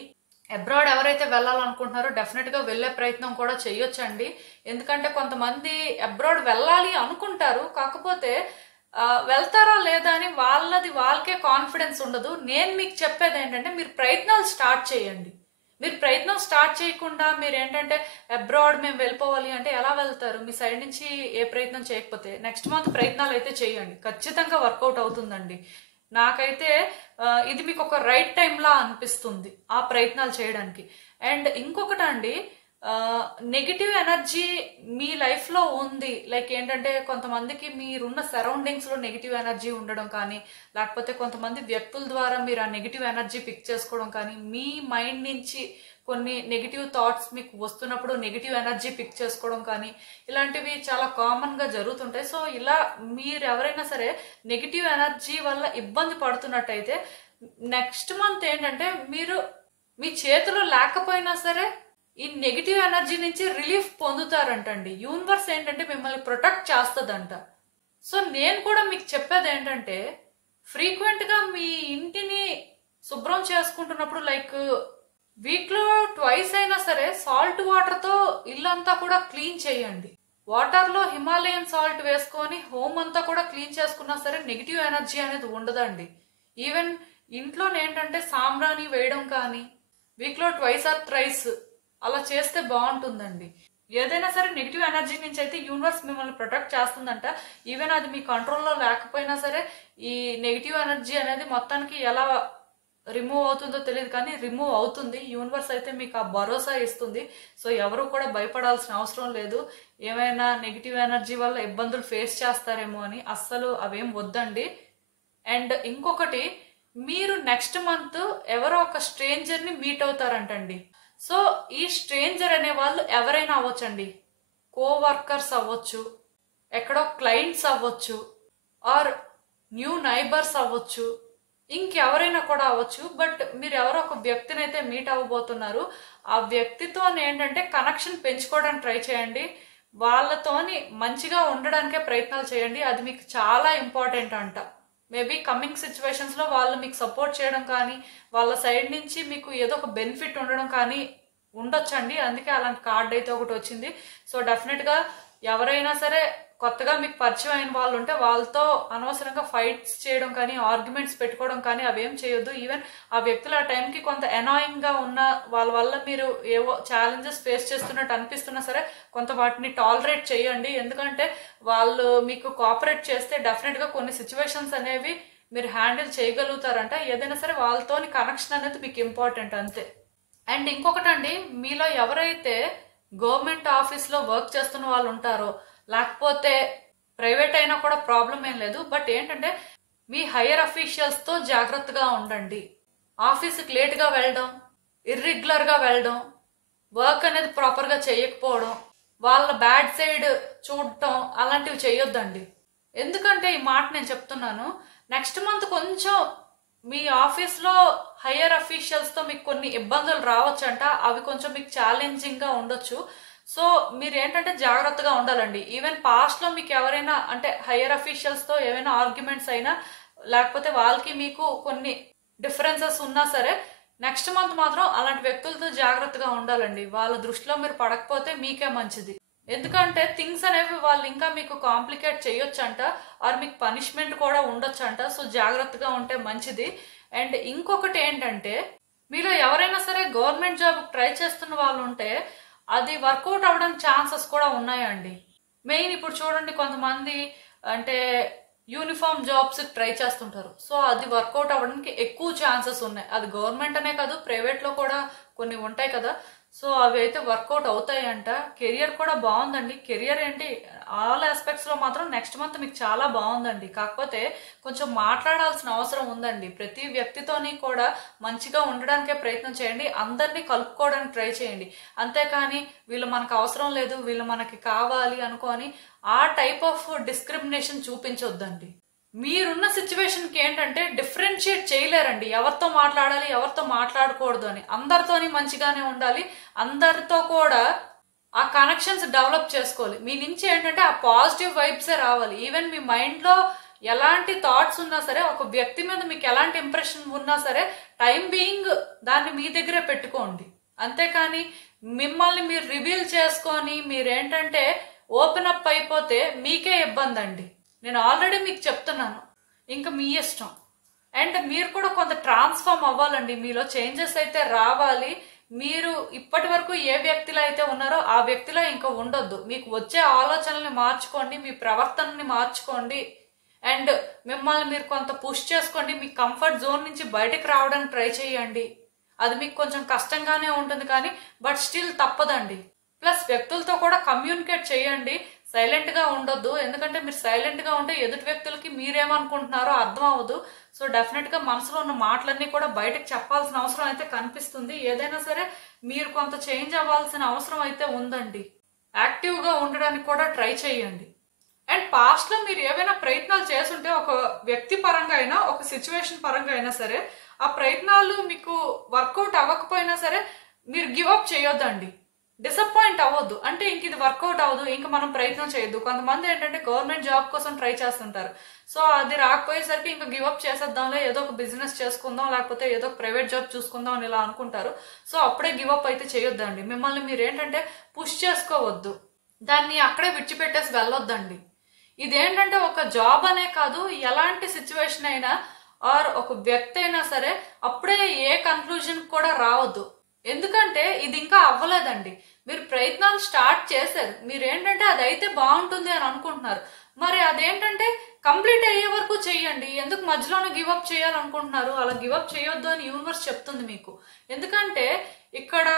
అబ్రాడ్ ఎవరైతే వెళ్ళాలనుకుంటున్నారో డెఫినెట్ గా వెళ్ళే ప్రయత్నం కూడా చేయొచ్చండి. ఎందుకంటే కొంతమంది అబ్రాడ్ వెళ్ళాలి అనుకుంటారు, కాకపోతే వెళ్తారా లేదా అని వాళ్ళకే కాన్ఫిడెన్స్ ఉండదు. నేను మీకు చెప్పేది ఏంటంటే మీరు ప్రయత్నాలు స్టార్ట్ చేయండి. మీరు ప్రయత్నం స్టార్ట్ చేయకుండా మీరు ఏంటంటే అబ్రాడ్ మేము వెళ్ళిపోవాలి అంటే ఎలా వెళ్తారు? మీ సైడ్ నుంచి ఏ ప్రయత్నం చేయకపోతే నెక్స్ట్ మంత్ ప్రయత్నాలు అయితే చేయండి, ఖచ్చితంగా వర్కౌట్ అవుతుందండి. నాకైతే ఇది మీకు ఒక రైట్ టైంలా అనిపిస్తుంది ఆ ప్రయత్నాలు చేయడానికి. అండ్ ఇంకొకటి అండి, నెగిటివ్ ఎనర్జీ మీ లైఫ్ లో ఉంది. లైక్ ఏంటంటే కొంతమందికి మీరున్న సరౌండింగ్స్ లో నెగిటివ్ ఎనర్జీ ఉండడం కానీ, లేకపోతే కొంతమంది వ్యక్తుల ద్వారా మీరు ఆ నెగిటివ్ ఎనర్జీ పిక్ చేసుకోవడం కానీ, మీ మైండ్ నుంచి కొన్ని నెగిటివ్ థాట్స్ మీకు వస్తున్నప్పుడు నెగిటివ్ ఎనర్జీ పిక్ చేసుకోవడం కానీ, ఇలాంటివి చాలా కామన్ గా జరుగుతుంటాయి. సో ఇలా మీరు ఎవరైనా సరే నెగిటివ్ ఎనర్జీ వల్ల ఇబ్బంది పడుతున్నట్టయితే నెక్స్ట్ మంత్ ఏంటంటే మీరు మీ చేతిలో లేకపోయినా సరే ఈ నెగిటివ్ ఎనర్జీ నుంచి రిలీఫ్ పొందుతారంటండి. యూనివర్స్ ఏంటంటే మిమ్మల్ని ప్రొటెక్ట్ చేస్తుందంట. సో నేను కూడా మీకు చెప్పేది ఏంటంటే ఫ్రీక్వెంట్ గా మీ ఇంటిని శుభ్రం చేసుకుంటున్నప్పుడు, లైక్ వీక్ లో ట్వైస్ అయినా సరే సాల్ట్ వాటర్ తో ఇల్లంతా కూడా క్లీన్ చేయండి. వాటర్ లో హిమాలయన్ సాల్ట్ వేసుకొని హోమ్ అంతా కూడా క్లీన్ చేసుకున్నా సరే నెగిటివ్ ఎనర్జీ అనేది ఉండదండి. ఈవెన్ ఇంట్లో ఏంటంటే సాంబ్రాణి వేయడం కానీ వీక్ లో ట్వైస్ ఆర్ థ్రైస్ అలా చేస్తే బాగుంటుందండి. ఏదైనా సరే నెగిటివ్ ఎనర్జీ నుంచి అయితే యూనివర్స్ మిమ్మల్ని ప్రొటెక్ట్ చేస్తుందంట. ఈవెన్ అది మీ కంట్రోల్లో లేకపోయినా సరే ఈ నెగిటివ్ ఎనర్జీ అనేది మొత్తానికి ఎలా రిమూవ్ అవుతుందో తెలియదు కానీ రిమూవ్ అవుతుంది. యూనివర్స్ అయితే మీకు ఆ భరోసా ఇస్తుంది. సో ఎవరు కూడా భయపడాల్సిన అవసరం లేదు. ఏమైనా నెగిటివ్ ఎనర్జీ వల్ల ఇబ్బందులు ఫేస్ చేస్తారేమో అని, అస్సలు అవేం వద్దండి. అండ్ ఇంకొకటి, మీరు నెక్స్ట్ మంత్ ఎవరో ఒక స్ట్రేంజర్ ని మీట్ అవుతారంటండి. సో ఈ స్ట్రేంజర్ అనే వాళ్ళు ఎవరైనా అవ్వచ్చండి. కోవర్కర్స్ అవ్వచ్చు, ఎక్కడో క్లయింట్స్ అవ్వచ్చు, ఆర్ న్యూ నైబర్స్ అవ్వచ్చు, ఇంకెవరైనా కూడా అవ్వచ్చు. బట్ మీరు ఎవరో ఒక వ్యక్తిని అయితే మీట్ అవ్వబోతున్నారు. ఆ వ్యక్తితో ఏంటంటే కనెక్షన్ పెంచుకోవడానికి ట్రై చేయండి. వాళ్ళతోని మంచిగా ఉండడానికే ప్రయత్నాలు చేయండి. అది మీకు చాలా ఇంపార్టెంట్ అంట. మేబీ కమింగ్ సిచ్యువేషన్స్ లో వాళ్ళు మీకు సపోర్ట్ చేయడం కానీ, వాళ్ళ సైడ్ నుంచి మీకు ఏదో ఒక బెనిఫిట్ ఉండడం కానీ ఉండొచ్చండి. అందుకే అలాంటి కార్డ్ అయితే ఒకటి వచ్చింది. సో డెఫినెట్ గా ఎవరైనా సరే కొత్తగా మీకు పరిచయం అయిన వాళ్ళు ఉంటే వాళ్ళతో అనవసరంగా ఫైట్స్ చేయడం కానీ, ఆర్గ్యుమెంట్స్ పెట్టుకోవడం కానీ అవేం చేయొద్దు. ఈవెన్ ఆ వ్యక్తులు ఆ టైంకి కొంత ఎనాయింగ్ గా ఉన్న వాళ్ళ వల్ల మీరు ఏవో ఛాలెంజెస్ ఫేస్ చేస్తున్నట్టు అనిపిస్తున్నా సరే కొంత వాటిని టాలరేట్ చేయండి. ఎందుకంటే వాళ్ళు మీకు కోఆపరేట్ చేస్తే డెఫినెట్ గా కొన్ని సిచ్యువేషన్స్ అనేవి మీరు హ్యాండిల్ చేయగలుగుతారంట. ఏదైనా సరే వాళ్ళతోని కనెక్షన్ అనేది మీకు ఇంపార్టెంట్ అంతే. అండ్ ఇంకొకటండి, మీలో ఎవరైతే గవర్నమెంట్ ఆఫీస్ లో వర్క్ చేస్తున్న వాళ్ళు ఉంటారో, లేకపోతే ప్రైవేట్ అయినా కూడా ప్రాబ్లం ఏం లేదు. బట్ ఏంటంటే మీ హైయర్ అఫీషియల్స్ తో జాగ్రత్తగా ఉండండి. ఆఫీస్కి లేట్ గా వెళ్ళడం, ఇర్రెగ్యులర్ గా వెళ్ళడం, వర్క్ అనేది ప్రాపర్ గా చేయకపోవడం, వాళ్ళ బ్యాడ్ సైడ్ చూడటం అలాంటివి చేయొద్దండి. ఎందుకంటే ఈ మాట నేను చెప్తున్నాను, నెక్స్ట్ మంత్ కొంచెం మీ ఆఫీస్ లో హైయర్ అఫీషియల్స్ తో మీకు కొన్ని ఇబ్బందులు రావచ్చంట. అవి కొంచెం మీకు ఛాలెంజింగ్ గా ఉండొచ్చు. సో మీరు ఏంటంటే జాగ్రత్తగా ఉండాలండి. ఈవెన్ పాస్ట్ లో మీకు ఎవరైనా అంటే హైయర్ అఫీషియల్స్ తో ఏమైనా ఆర్గ్యుమెంట్స్ అయినా లేకపోతే వాళ్ళకి మీకు కొన్ని డిఫరెన్సెస్ ఉన్నా సరే నెక్స్ట్ మంత్ మాత్రం అలాంటి వ్యక్తులతో జాగ్రత్తగా ఉండాలండి. వాళ్ళ దృష్టిలో మీరు పడకపోతే మీకే మంచిది. ఎందుకంటే థింగ్స్ అనేవి వాళ్ళు ఇంకా మీకు కాంప్లికేట్ చేయొచ్చంట, ఆర్ మీకు పనిష్మెంట్ కూడా ఉండొచ్చంట. సో జాగ్రత్తగా ఉంటే మంచిది. అండ్ ఇంకొకటి ఏంటంటే మీలో ఎవరైనా సరే గవర్నమెంట్ జాబ్ ట్రై చేస్తున్న వాళ్ళు ఉంటే అది వర్కౌట్ అవ్వడానికి ఛాన్సెస్ కూడా ఉన్నాయండి. మెయిన్ ఇప్పుడు చూడండి, కొంతమంది అంటే యూనిఫామ్ జాబ్స్ ట్రై చేస్తుంటారు. సో అది వర్కౌట్ అవ్వడానికి ఎక్కువ ఛాన్సెస్ ఉన్నాయి. అది గవర్నమెంట్ అనే కాదు, ప్రైవేట్లో కూడా కొన్ని ఉంటాయి కదా. సో అవి అయితే వర్కౌట్ అవుతాయంట. కెరియర్ కూడా బాగుందండి. కెరియర్ ఏంటి, ఆల్ ఆస్పెక్ట్స్లో మాత్రం నెక్స్ట్ మంత్ మీకు చాలా బాగుందండి. కాకపోతే కొంచెం మాట్లాడాల్సిన అవసరం ఉందండి. ప్రతి వ్యక్తితోని కూడా మంచిగా ఉండడానికే ప్రయత్నం చేయండి. అందరినీ కలుపుకోవడానికి ట్రై చేయండి. అంతేకాని వీళ్ళు మనకు అవసరం లేదు, వీళ్ళు మనకి కావాలి అనుకొని ఆ టైప్ ఆఫ్ డిస్క్రిమినేషన్ చూపించొద్దండి. మీరున్న సిచ్యువేషన్కి ఏంటంటే డిఫరెన్షియేట్ చేయలేరండి, ఎవరితో మాట్లాడాలి ఎవరితో మాట్లాడకూడదు అని. అందరితోని మంచిగానే ఉండాలి, అందరితో కూడా ఆ కనెక్షన్స్ డెవలప్ చేసుకోవాలి. మీ నుంచి ఏంటంటే ఆ పాజిటివ్ వైబ్సే రావాలి. ఈవెన్ మీ మైండ్లో ఎలాంటి థాట్స్ ఉన్నా సరే, ఒక వ్యక్తి మీద మీకు ఎలాంటి ఇంప్రెషన్ ఉన్నా సరే, టైం బీయింగ్ దాన్ని మీ దగ్గరే పెట్టుకోండి. అంతేకాని మిమ్మల్ని మీరు రివీల్ చేసుకొని మీరేంటంటే ఓపెన్ అప్ అయిపోతే మీకే ఇబ్బంది అండి. నేను ఆల్రెడీ మీకు చెప్తున్నాను, ఇంకా మీ ఇష్టం. అండ్ మీరు కూడా కొంత ట్రాన్స్ఫార్మ్ అవ్వాలండి, మీలో చేంజెస్ అయితే రావాలి. మీరు ఇప్పటి వరకు ఏ వ్యక్తిలో అయితే ఉన్నారో ఆ వ్యక్తిలో ఇంకా ఉండొద్దు. మీకు వచ్చే ఆలోచనల్ని మార్చుకోండి, మీ ప్రవర్తనని మార్చుకోండి. అండ్ మిమ్మల్ని మీరు కొంత పుష్ చేసుకోండి. మీ కంఫర్ట్ జోన్ నుంచి బయటకు రావడానికి ట్రై చేయండి. అది మీకు కొంచెం కష్టంగానే ఉంటుంది కానీ బట్ స్టిల్ తప్పదండి. ప్లస్ వ్యక్తులతో కూడా కమ్యూనికేట్ చేయండి, సైలెంట్గా ఉండొద్దు. ఎందుకంటే మీరు సైలెంట్గా ఉంటే ఎదుటి వ్యక్తులకి మీరేమనుకుంటున్నారో అర్థం అవ్వదు. సో డెఫినెట్గా మనసులో ఉన్న మాటలన్నీ కూడా బయటకు చెప్పాల్సిన అవసరం అయితే కనిపిస్తుంది. ఏదైనా సరే మీరు కొంత చేంజ్ అవ్వాల్సిన అవసరం అయితే ఉందండి. యాక్టివ్గా ఉండడానికి కూడా ట్రై చేయండి. అండ్ పాస్ట్లో మీరు ఏవైనా ప్రయత్నాలు చేస్తుంటే, ఒక వ్యక్తి పరంగా అయినా ఒక సిచ్యువేషన్ పరంగా అయినా సరే, ఆ ప్రయత్నాలు మీకు వర్కౌట్ అవ్వకపోయినా సరే మీరు గివ్ అప్ చేయొద్దండి, డిసప్పాయింట్ అవ్వద్దు. అంటే ఇంక ఇది వర్కౌట్ అవ్వదు, ఇంక మనం ప్రయత్నం చేయొద్దు. కొంతమంది ఏంటంటే గవర్నమెంట్ జాబ్ కోసం ట్రై చేస్తుంటారు. సో అది రాకపోయేసరికి ఇంకా గివ్ అప్ చేసేద్దాంలే, ఏదో ఒక బిజినెస్ చేసుకుందాం లేకపోతే ఏదో ఒక ప్రైవేట్ జాబ్ చూసుకుందాం అని ఇలా అనుకుంటారు. సో అప్పుడే గివ్ అప్ అయితే చేయొద్దండి. మిమ్మల్ని మీరు ఏంటంటే పుష్ చేసుకోవద్దు, దాన్ని అక్కడే విడిచిపెట్టేసి వెళ్ళొద్దండి. ఇదేంటంటే ఒక జాబ్ అనే కాదు, ఎలాంటి సిచ్యువేషన్ అయినా ఆర్ ఒక వ్యక్తి అయినా సరే అప్పుడే ఏ కన్క్లూజన్ కూడా రావద్దు. ఎందుకంటే ఇది ఇంకా అవ్వలేదండి, మీరు ప్రయత్నాలు స్టార్ట్ చేశారు. మీరు ఏంటంటే అది అయితే బాగుంటుంది అని అనుకుంటున్నారు, మరి అదేంటంటే కంప్లీట్ అయ్యే వరకు చెయ్యండి. ఎందుకు మధ్యలోనే గివప్ చేయాలనుకుంటున్నారు? అలా గివప్ చేయొద్దు అని యూనివర్స్ చెప్తుంది మీకు. ఎందుకంటే ఇక్కడ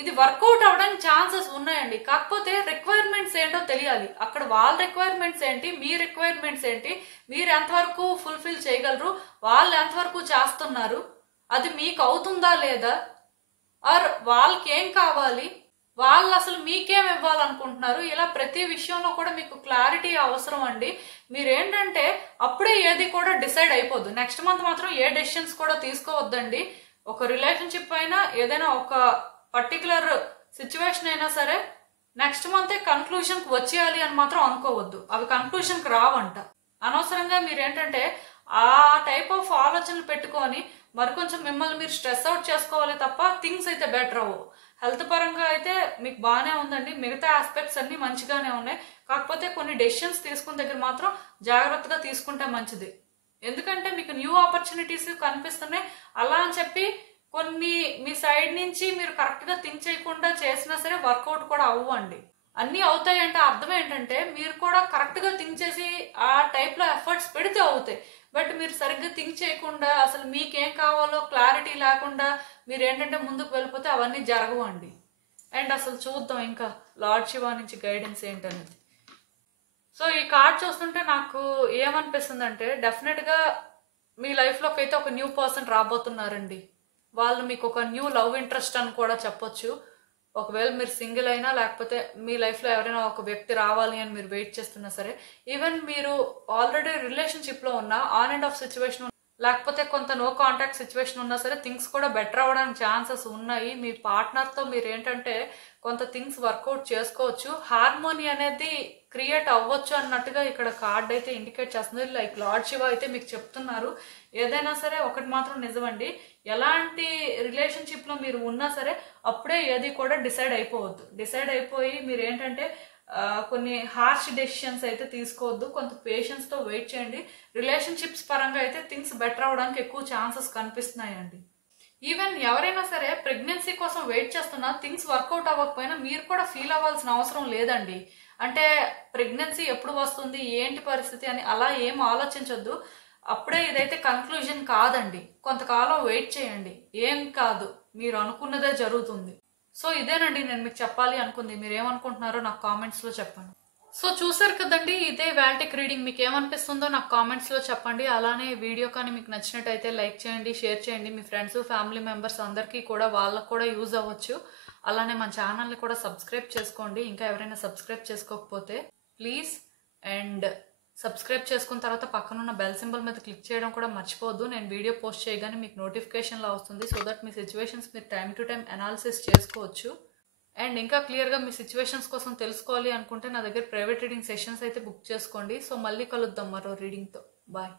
ఇది వర్కౌట్ అవ్వడానికి ఛాన్సెస్ ఉన్నాయండి. కాకపోతే రిక్వైర్మెంట్స్ ఏంటో తెలియాలి. అక్కడ వాళ్ళ రిక్వైర్మెంట్స్ ఏంటి, మీ రిక్వైర్మెంట్స్ ఏంటి, మీరు ఎంతవరకు ఫుల్ఫిల్ చేయగలరు, వాళ్ళు ఎంతవరకు చేస్తున్నారు, అది మీకు అవుతుందా లేదా, ఆర్ వాళ్ళకి ఏం కావాలి, వాళ్ళు అసలు మీకేం ఇవ్వాలనుకుంటున్నారు, ఇలా ప్రతి విషయంలో కూడా మీకు క్లారిటీ అవసరం అండి. మీరేంటంటే అప్పుడే ఏది కూడా డిసైడ్ అయిపోద్దు. నెక్స్ట్ మంత్ మాత్రం ఏ డెసిషన్స్ కూడా తీసుకోవద్దండి. ఒక రిలేషన్షిప్ అయినా ఏదైనా ఒక పర్టికులర్ సిచ్యువేషన్ అయినా సరే నెక్స్ట్ మంతే కన్క్లూషన్కి వచ్చేయాలి అని మాత్రం అనుకోవద్దు. అవి కన్క్లూషన్కి రావంట. అనవసరంగా మీరేంటంటే ఆ టైప్ ఆఫ్ ఆలోచనలు పెట్టుకొని మరికొంచెం మిమ్మల్ని మీరు స్ట్రెస్ అవుట్ చేసుకోవాలి తప్ప థింగ్స్ అయితే బెటర్ అవ్వవు. హెల్త్ పరంగా అయితే మీకు బాగానే ఉందండి, మిగతా ఆస్పెక్ట్స్ అన్నీ మంచిగానే ఉన్నాయి. కాకపోతే కొన్ని డెసిషన్స్ తీసుకున్న దగ్గర మాత్రం జాగ్రత్తగా తీసుకుంటే మంచిది. ఎందుకంటే మీకు న్యూ ఆపర్చునిటీస్ కనిపిస్తున్నాయి, అలా అని చెప్పి కొన్ని మీ సైడ్ నుంచి మీరు కరెక్ట్గా థింక్ చేయకుండా చేసినా సరే వర్కౌట్ కూడా అవ్వండి. అన్నీ అవుతాయంటే అర్థం ఏంటంటే మీరు కూడా కరెక్ట్గా థింక్ చేసి ఆ టైప్లో ఎఫర్ట్స్ పెడితే అవుతాయి. బట్ మీరు సరిగ్గా థింక్ చేయకుండా అసలు మీకేం కావాలో క్లారిటీ లేకుండా మీరు ఏంటంటే ముందుకు వెళ్ళిపోతే అవన్నీ జరగవండి. అండ్ అసలు చూద్దాం ఇంకా లార్డ్ శివ నుంచి గైడెన్స్ ఏంటనేది. సో ఈ కార్డ్ చూస్తుంటే నాకు ఏమనిపిస్తుంది అంటే డెఫినెట్గా మీ లైఫ్లోకి అయితే ఒక న్యూ పర్సన్ రాబోతున్నారండి. వాళ్ళు మీకు ఒక న్యూ లవ్ ఇంట్రెస్ట్ అని కూడా చెప్పొచ్చు. ఒకవేళ మీరు సింగిల్ అయినా లేకపోతే మీ లైఫ్లో ఎవరైనా ఒక వ్యక్తి రావాలి అని మీరు వెయిట్ చేస్తున్నా సరే, ఈవెన్ మీరు ఆల్రెడీ రిలేషన్షిప్లో ఉన్నా, ఆన్ అండ్ ఆఫ్ సిచ్యువేషన్ లేకపోతే కొంత నో కాంటాక్ట్ సిచ్యువేషన్ ఉన్నా సరే థింగ్స్ కూడా బెటర్ అవ్వడానికి ఛాన్సెస్ ఉన్నాయి. మీ పార్ట్నర్తో మీరు ఏంటంటే కొంత థింగ్స్ వర్కౌట్ చేసుకోవచ్చు. హార్మోనీ అనేది క్రియేట్ అవ్వచ్చు అన్నట్టుగా ఇక్కడ కార్డ్ అయితే ఇండికేట్ చేస్తుంది. లైక్ లార్డ్ శివ అయితే మీకు చెప్తున్నారు, ఏదైనా సరే ఒకటి మాత్రం నిజమండి, ఎలాంటి రిలేషన్షిప్లో మీరు ఉన్నా సరే అప్పుడే ఏది కూడా డిసైడ్ అయిపోవద్దు. డిసైడ్ అయిపోయి మీరు ఏంటంటే కొన్ని హార్ష్ డెసిషన్స్ అయితే తీసుకోవద్దు. కొంత పేషెన్స్తో వెయిట్ చేయండి. రిలేషన్షిప్స్ పరంగా అయితే థింగ్స్ బెటర్ అవడానికి ఎక్కువ ఛాన్సెస్ కనిపిస్తున్నాయండి. ఈవెన్ ఎవరైనా సరే ప్రెగ్నెన్సీ కోసం వెయిట్ చేస్తున్నా థింగ్స్ వర్కౌట్ అవ్వకపోయినా మీరు కూడా ఫీల్ అవ్వాల్సిన అవసరం లేదండి. అంటే ప్రెగ్నెన్సీ ఎప్పుడు వస్తుంది, ఏంటి పరిస్థితి అని అలా ఏం ఆలోచించొద్దు. అప్పుడే ఇదైతే కన్క్లూజన్ కాదండి. కొంతకాలం వెయిట్ చేయండి, ఏం కాదు, మీరు అనుకున్నదే జరుగుతుంది. సో ఇదేనండి నేను మీకు చెప్పాలి అనుకుంది. మీరు ఏమనుకుంటున్నారో నాకు కామెంట్స్లో చెప్పండి. సో చూసారు కదండి, ఇదే వాల్టిక్ రీడింగ్. మీకు ఏమనిపిస్తుందో నాకు కామెంట్స్లో చెప్పండి. అలానే వీడియో కానీ మీకు నచ్చినట్టయితే లైక్ చేయండి, షేర్ చేయండి. మీ ఫ్రెండ్స్ ఫ్యామిలీ మెంబర్స్ అందరికీ కూడా, వాళ్ళకు కూడా యూజ్ అవ్వచ్చు. అలానే మన ఛానల్ని కూడా సబ్స్క్రైబ్ చేసుకోండి. ఇంకా ఎవరైనా సబ్స్క్రైబ్ చేసుకోకపోతే ప్లీజ్. అండ్ సబ్స్క్రైబ్ చేసుకున్న తర్వాత పక్కనున్న బెల్ సింబల్ మీద క్లిక్ చేయడం కూడా మర్చిపోవద్దు. నేను వీడియో పోస్ట్ చేయగానే మీకు నోటిఫికేషన్లా వస్తుంది. సో దట్ మీ సిచ్యువేషన్స్ మీరు టైం టు టైం అనాలిసిస్ చేసుకోవచ్చు. అండ్ ఇంకా క్లియర్గా మీ సిచ్యువేషన్స్ కోసం తెలుసుకోవాలి అనుకుంటే నా దగ్గర ప్రైవేట్ రీడింగ్ సెషన్స్ అయితే బుక్ చేసుకోండి. సో మళ్ళీ కలుద్దాం మరో రీడింగ్తో. బాయ్.